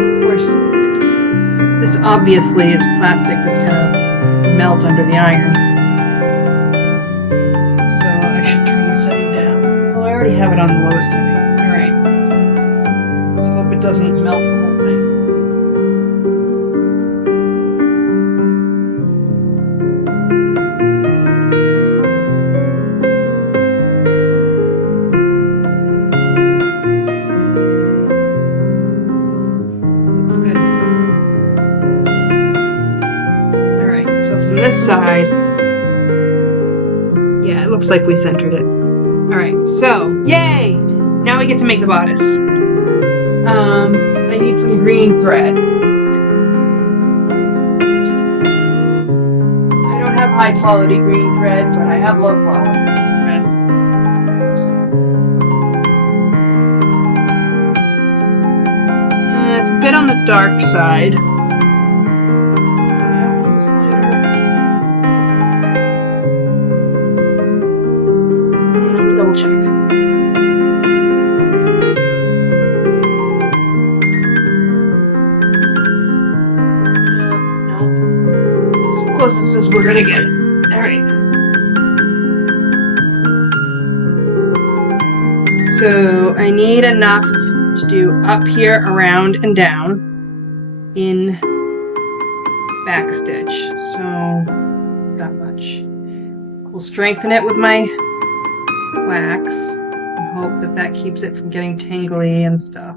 of course, this obviously is plastic that's going to melt under the iron. So I should turn the setting down. Well, I already have it on the lowest setting. Alright. Let's hope it doesn't melt the whole thing. This side, yeah, it looks like we centered it. Alright, so, yay! Now we get to make the bodice. I need some green thread. I don't have high quality green thread, but I have low quality thread. It's a bit on the dark side. Check. No. As close as we're gonna get it. Alright. So I need enough to do up here, around, and down in backstitch. So that much. We'll strengthen it with my wax and hope that that keeps it from getting tangly and stuff.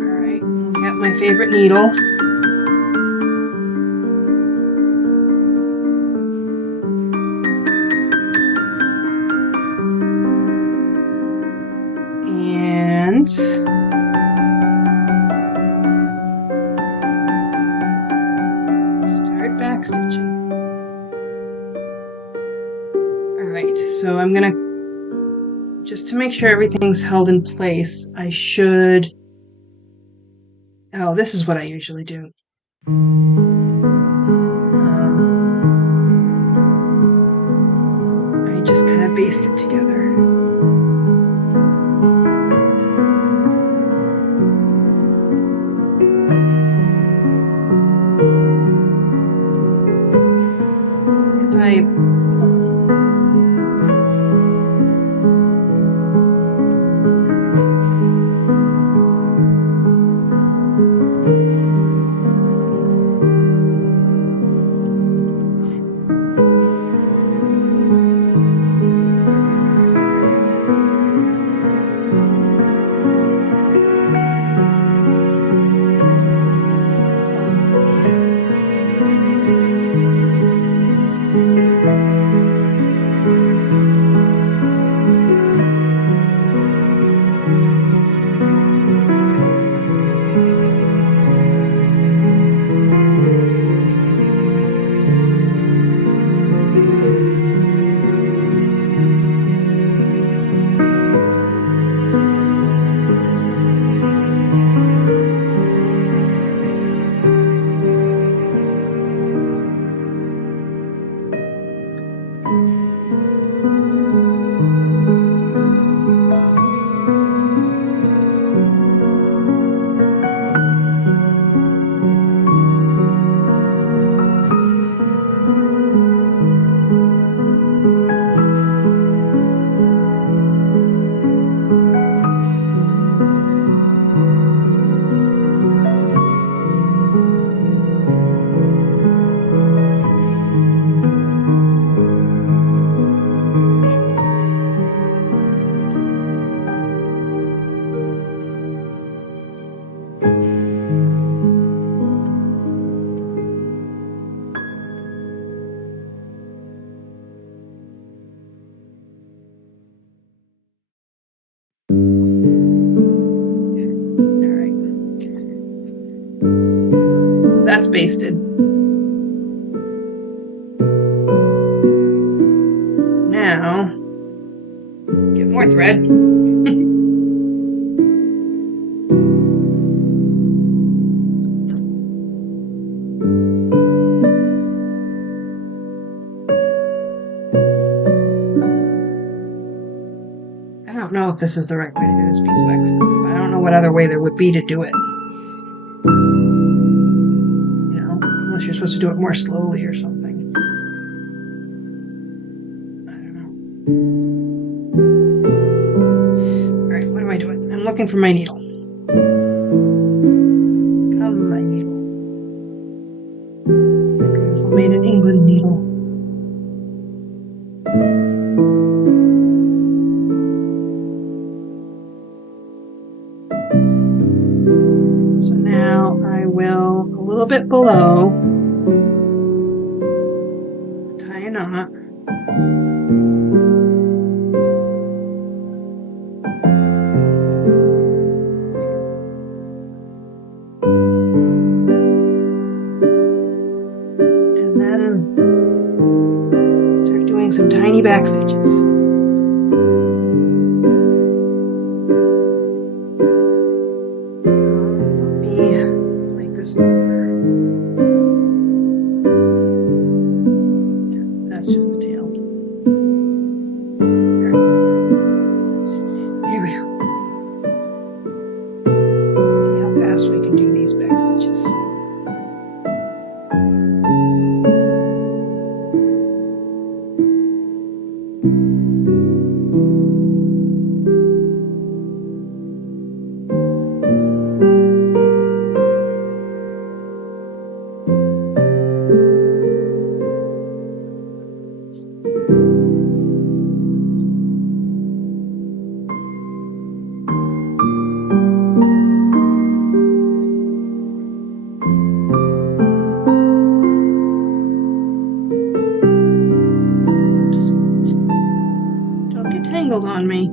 Alright, got my favorite needle. And backstitching. Alright, so I'm gonna, just to make sure everything's held in place, I should, oh, this is what I usually do. I just kind of baste it together. that's basted. Now, get more thread. I don't know if this is the right way to do this beeswax stuff, but I don't know what other way there would be to do it. You know, unless you're supposed to do it more slowly or something. I don't know. Alright, what am I doing? I'm looking for my needle. Come, my needle. My beautiful made in England needle. A little bit below, tie a knot, and then start doing some tiny back stitches. That's just the tail. Here we go. See how fast we can do these back stitches. Tangled on me.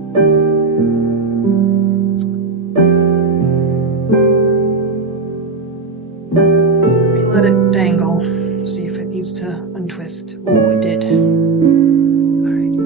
Let me let it dangle. See if it needs to untwist. Oh, it did. Alright.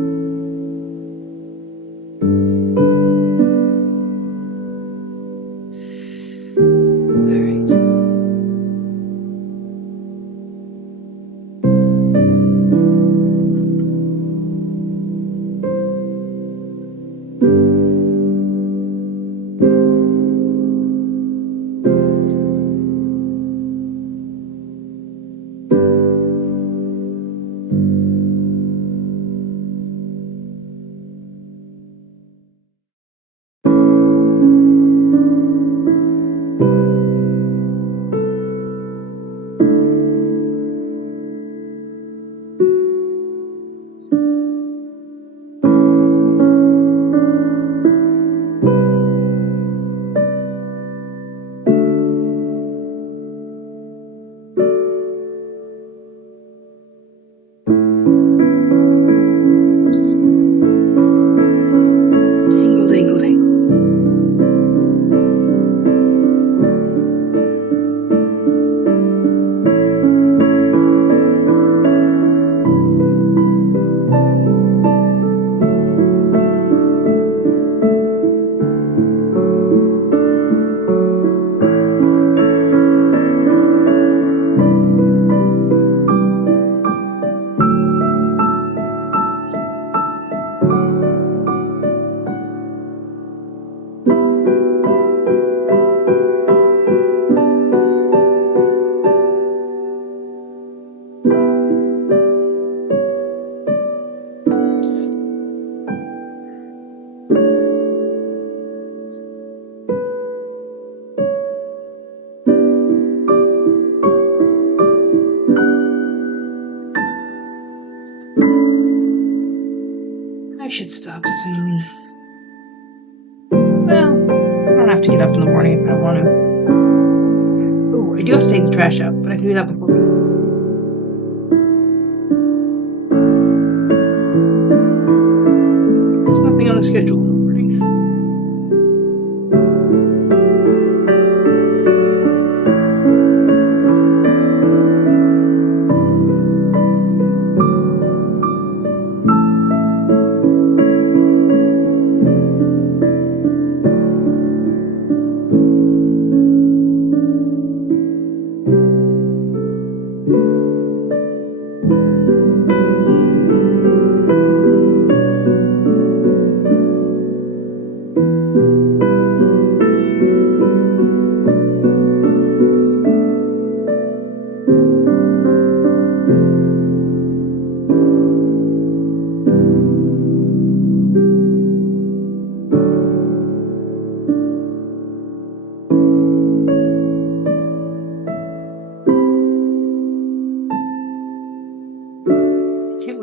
I should stop soon. Well, I don't have to get up in the morning if I don't want to. Ooh, I do have to take the trash out, but I can do that before we go. There's nothing on the schedule in the morning.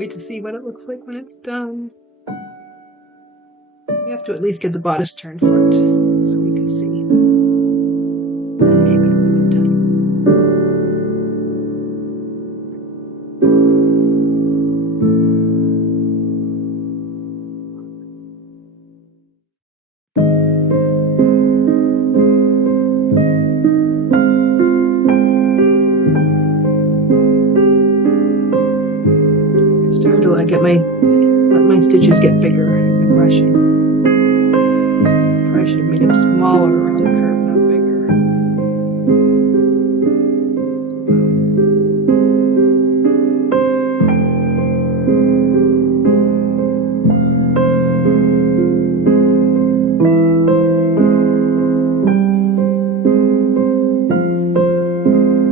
wait to see what it looks like when it's done. We have to at least get the bodice turned for it so we can see. And maybe it's a good time. I started to let my stitches get bigger and brushing. I should have made them smaller around the curve, not bigger.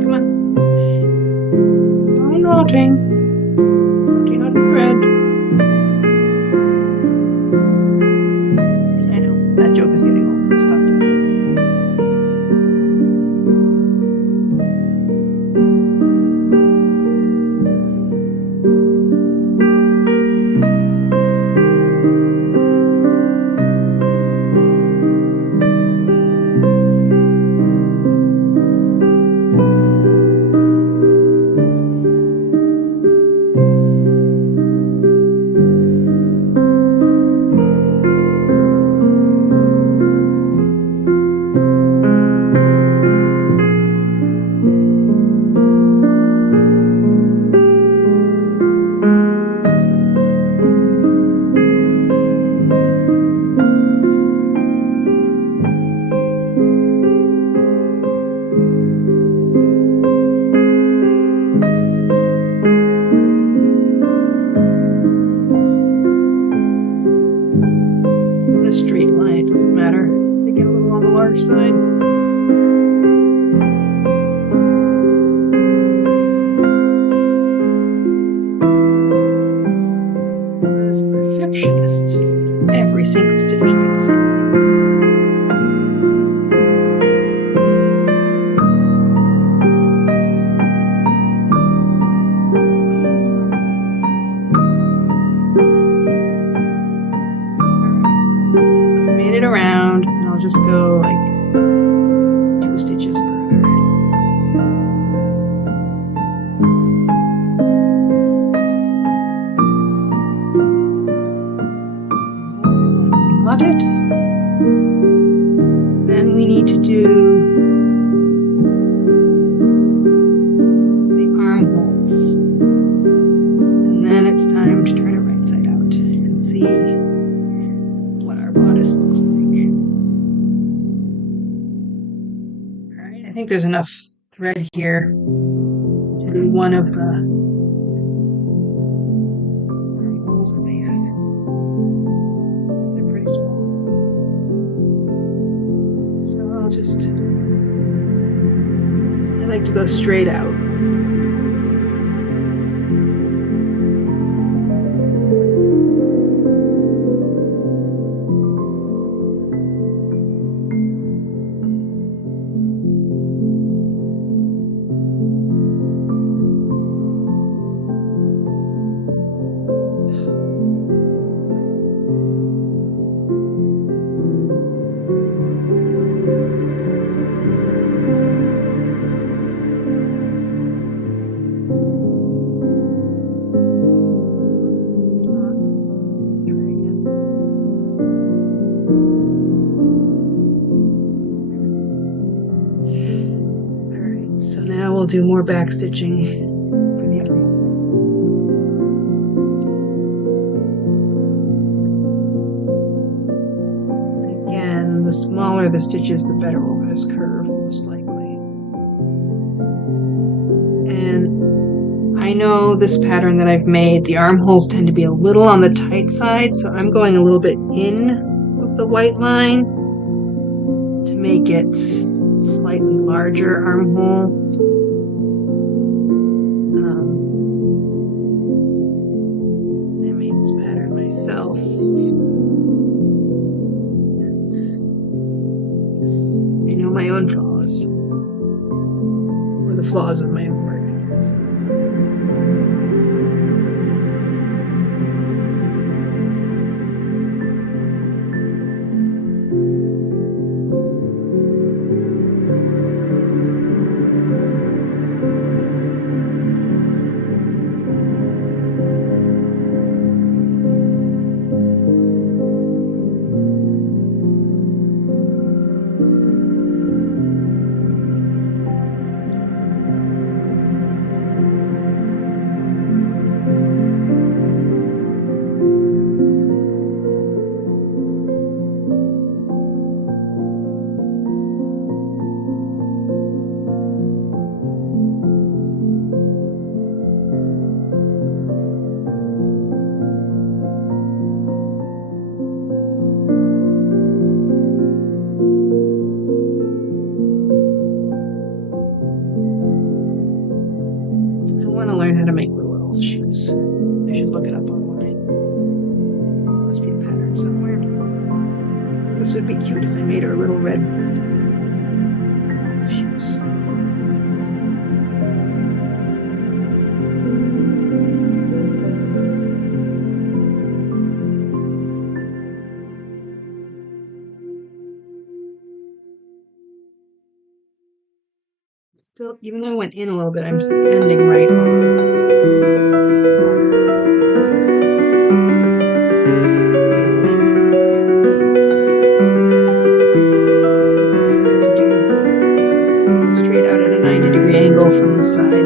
Come on. No knotting. Knotting on the thread. That joke is getting old, so stop doing it. A straight line, it doesn't matter. They get a little on the large side. As a perfectionist, every single stitch gets it. Around, and I'll just go like 2 stitches further. Got it. Then we need to do the armholes, and then it's time to turn it right side out and see what our bodice looks like. Alright, I think there's enough thread here to do one of the armholes at least. They're pretty small. So I'll just, I like to go straight out. So now we'll do more back stitching for the other one. Again, the smaller the stitches, the better over this curve, most likely. And I know this pattern that I've made, the armholes tend to be a little on the tight side, so I'm going a little bit in of the white line to make it slightly larger armhole. I made this pattern myself. And yes, I know my own flaws. Or the flaws of my own work, I guess. made her little red shoes. Still, even though I went in a little bit, I'm ending right on. Straight out at a 90-degree angle from the side.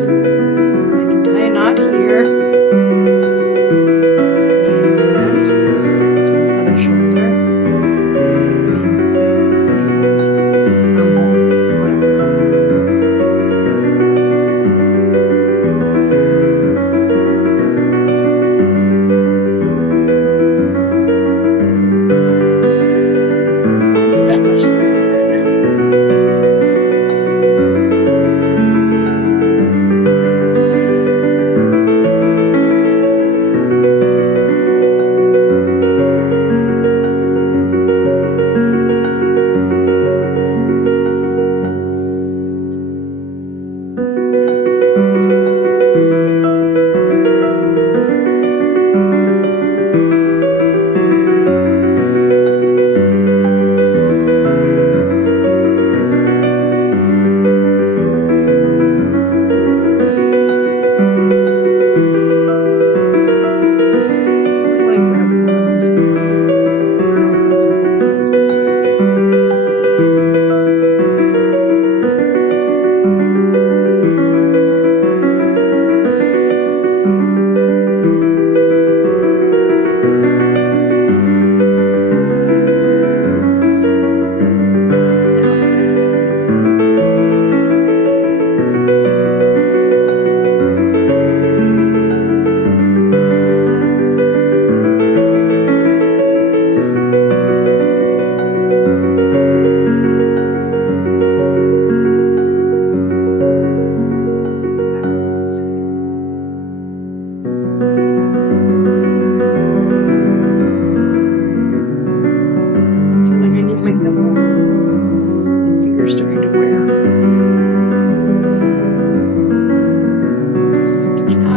So I can tie a knot here. And do another shoulder.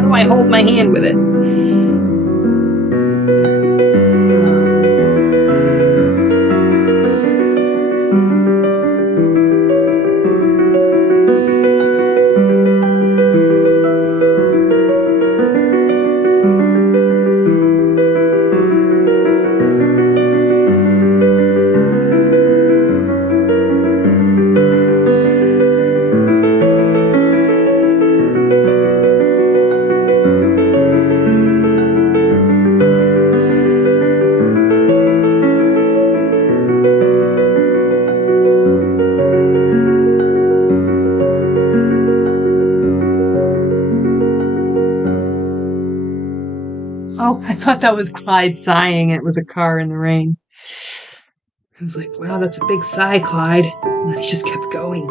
I hold my hand with it. Oh, I thought that was Clyde sighing. It was a car in the rain. I was like, wow, that's a big sigh, Clyde. And then he just kept going.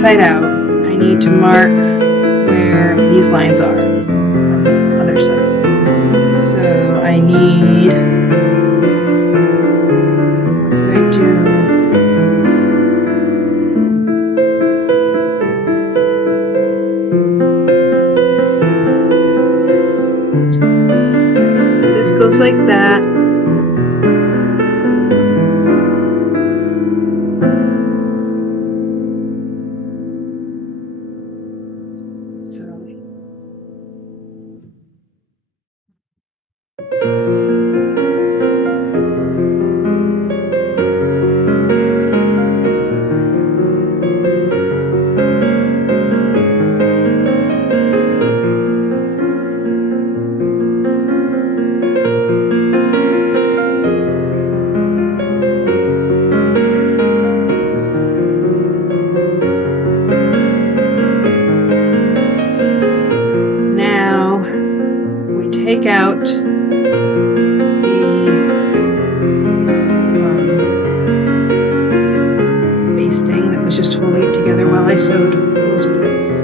side out, I need to mark where these lines are on the other side. So I need, what do I do? So this goes like that. Take out the basting that was just holding it together while I sewed those bits.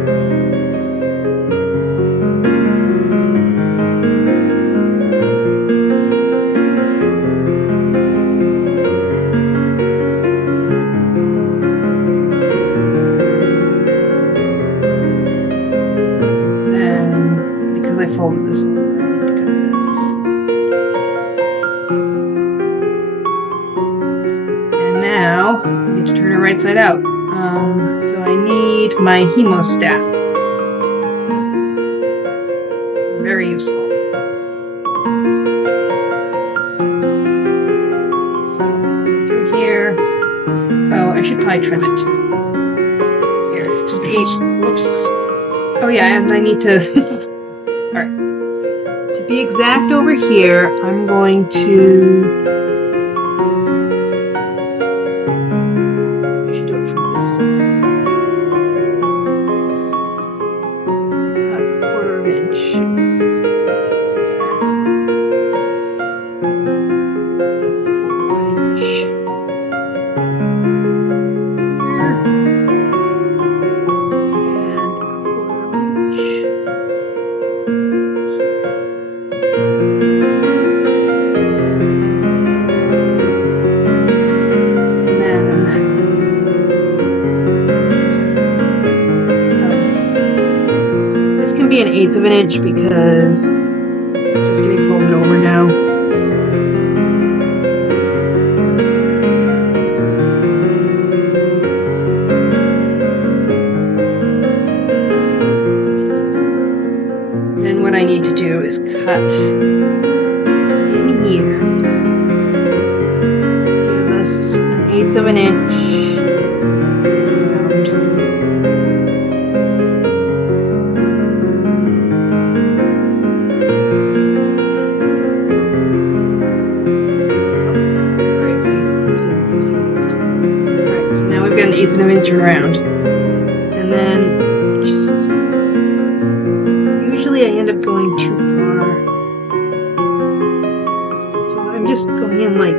Then, because I folded this over, right side out. So I need my hemostats. Very useful. So go through here. Oh, I should probably trim it. Here to be. Whoops. Oh yeah, and I need to. All right. To be exact over here, I'm going to. Be an 1/8 of an inch because it's just getting folded over now. Then what I need to do is cut in here. Give us an 1/8 of an inch. An 1/8 of an inch around, and then just usually I end up going too far, so I'm just going in like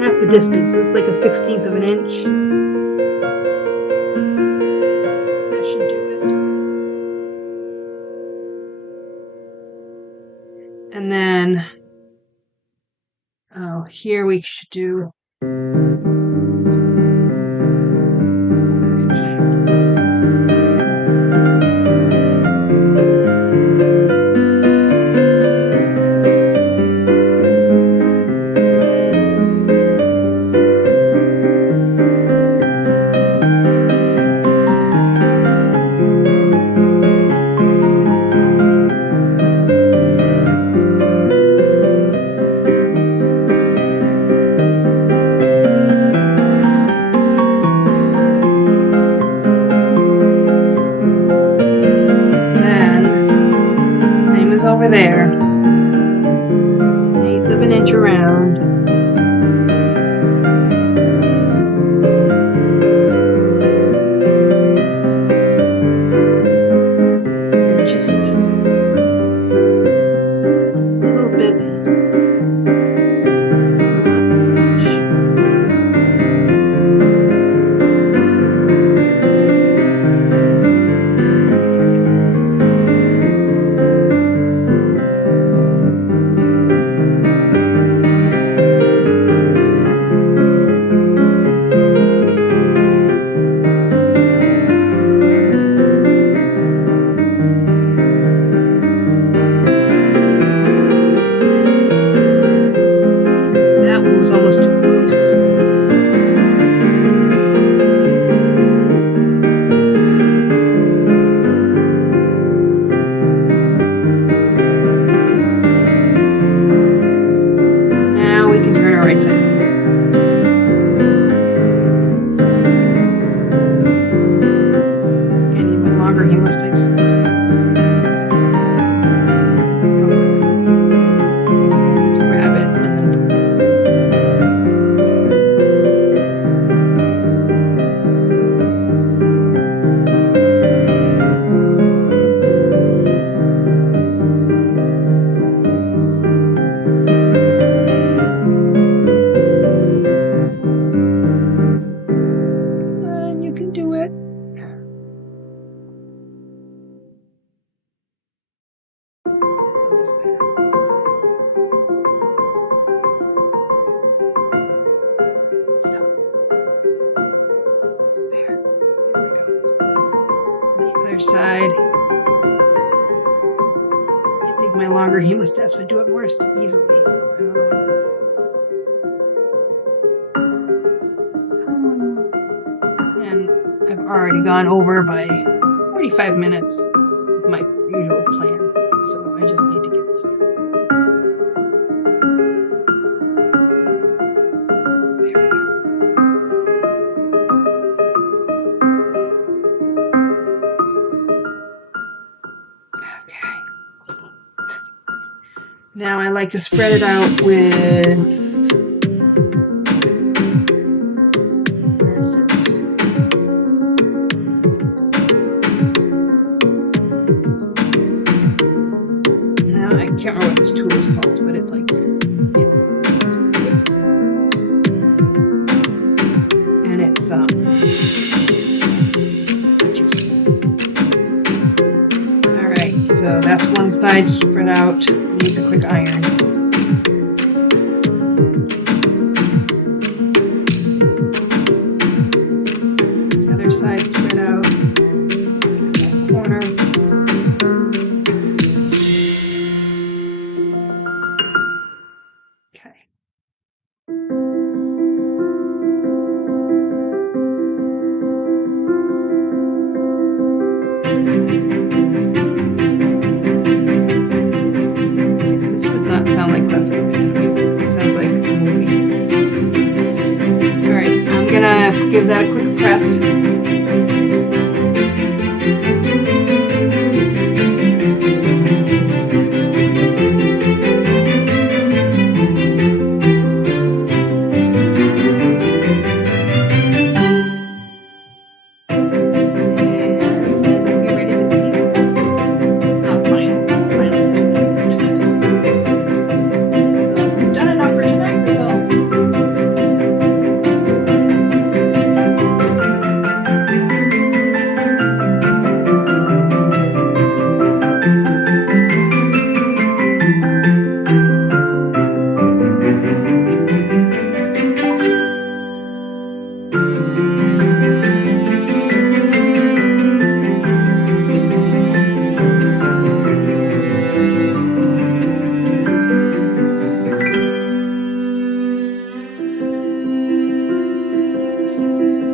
half the distance. It's like a 1/16 of an inch. That should do it. And then here we should do. Over there, 1/8 of an inch around, and just a little bit. hemostates for the threads. Grab it and then you can do it. There. Stop. It's there. There we go. The other side. I think my longer hemostats would do it more easily. And I've already gone over by 45 minutes with my usual plan. So I just need to get this done. There we go. Okay. Now I like to spread it out with... Where is it? I can't remember what this tool is called, but it's like, yeah. And it's useful. Alright, so that's one side spread out. Needs a quick iron. The other side spread out. That corner. This does not sound like classical piano music. It sounds like a movie. Alright, I'm gonna give that a quick press.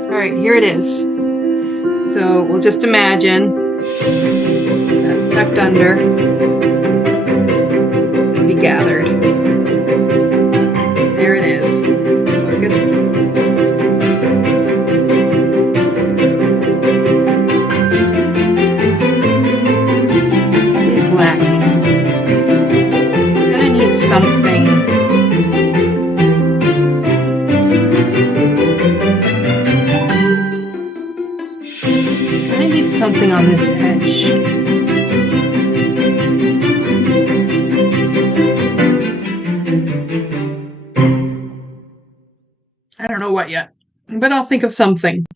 Alright, here it is. So we'll just imagine that's tucked under. It'll be gathered. There it is. Focus. It is lacking. It's gonna need something. Something on this edge. I don't know what yet, but I'll think of something.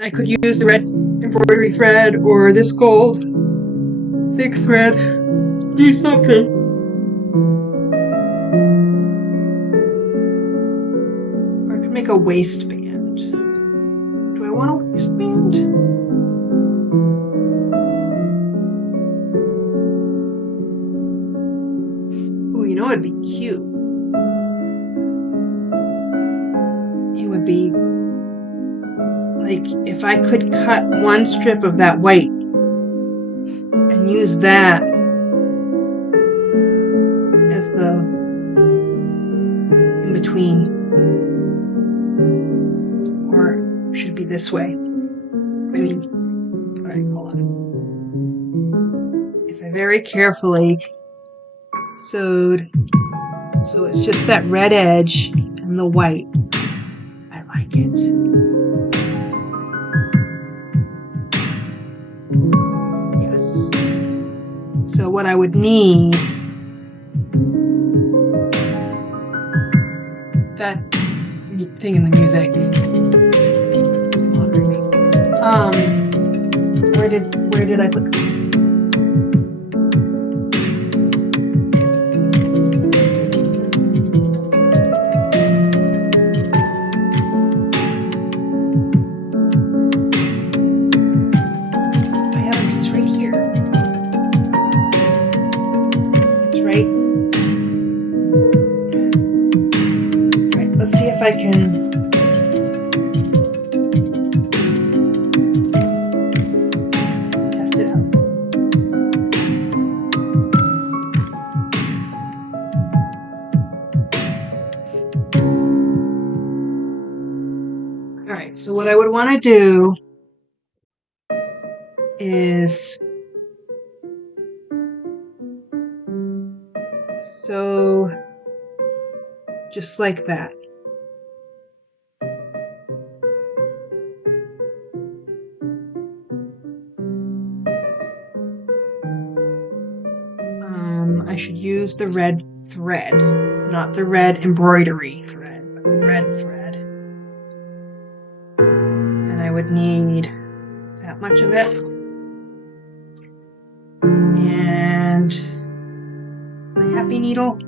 I could use the red embroidery thread or this gold thick thread. Do something. Or I could make a waistband. Do I want a waistband? You know it'd be cute. It would be like if I could cut one strip of that white and use that as the in between, or should it be this way? Maybe Alright, hold on. If I very carefully sewed, so it's just that red edge and the white. I like it. Yes. So what I would need, that thing in the music. Where did I put the I can test it out. All right, so what I would want to do is sew just like that. I should use the red thread, not the red embroidery thread, but the red thread. And I would need that much of it. And my happy needle.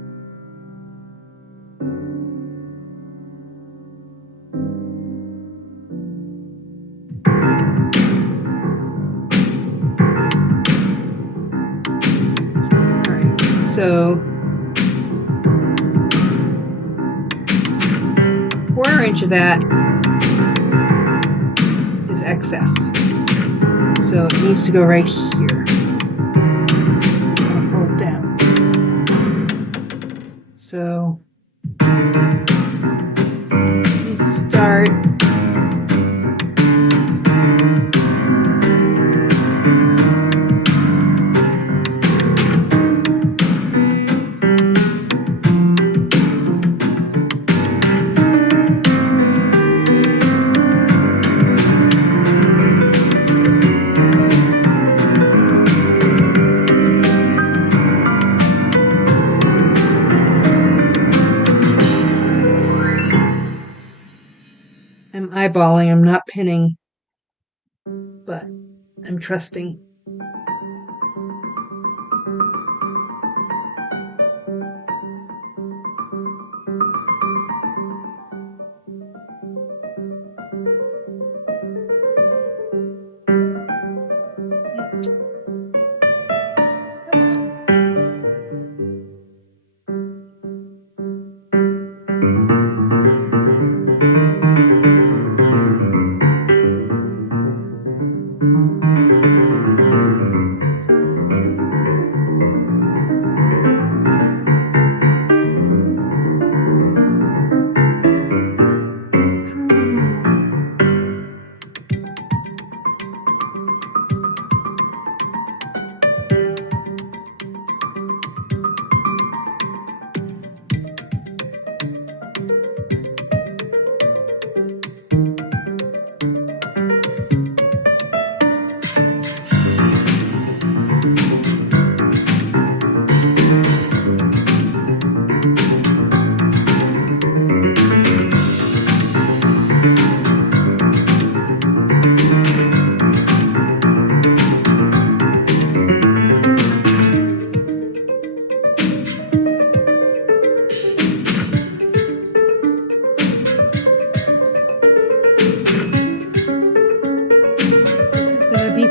So, 1/4 inch of that is excess. So it needs to go right here. I'll pull it down. So, let me start. I'm eyeballing, I'm not pinning, but I'm trusting.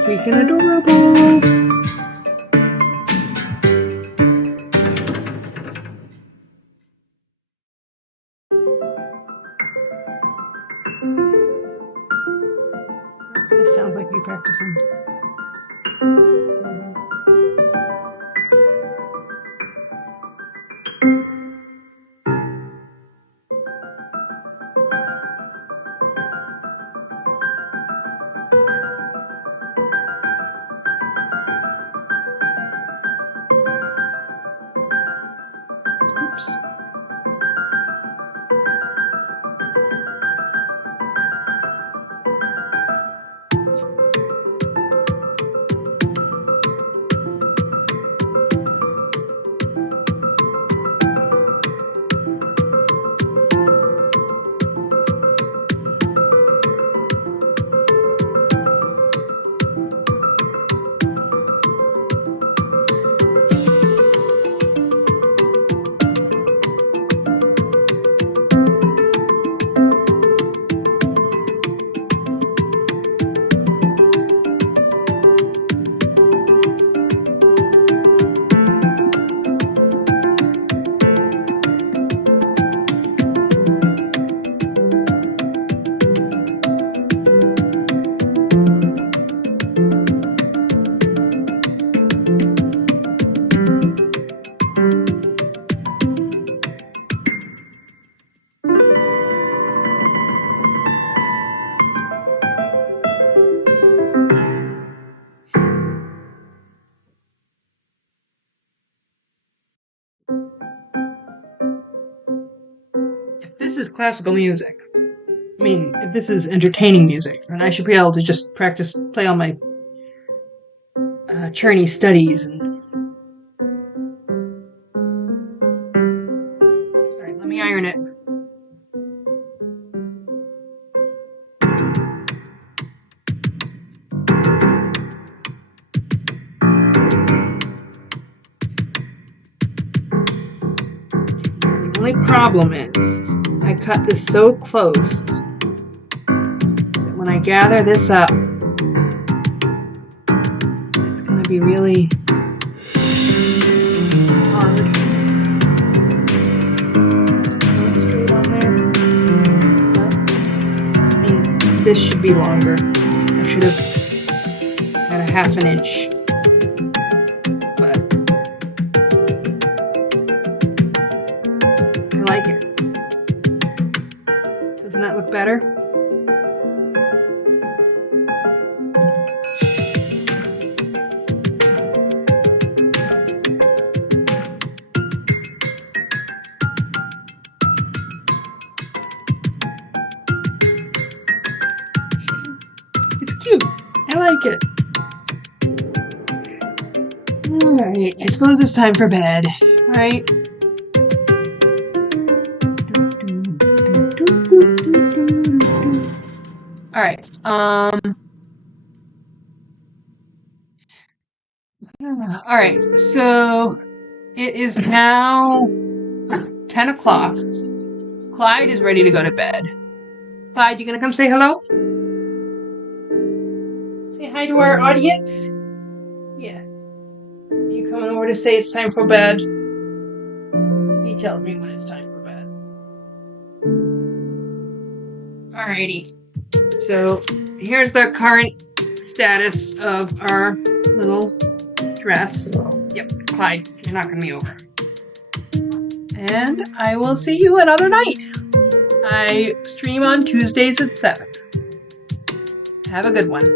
Freaking adorable. This sounds like me practicing. laptops. This is classical music. I mean, if this is entertaining music, then I should be able to just play all my Czerny studies and... Alright, let me iron it. The only problem is I cut this so close that when I gather this up, it's going to be really hard. Just straight on there. I mean, this should be longer. I should have had a half an inch. But I like it. Doesn't that look better? It's cute. I like it. Alright, I suppose it's time for bed, right? Alright, alright, so it is now 10 o'clock. Clyde is ready to go to bed. Clyde, you gonna come say hello? Say hi to our audience? Yes. Are you coming over to say it's time for bed? He tells me when it's time for bed. Alrighty. So here's the current status of our little dress. Yep, Clyde, you're knocking me over. And I will see you another night. I stream on Tuesdays at 7. Have a good one.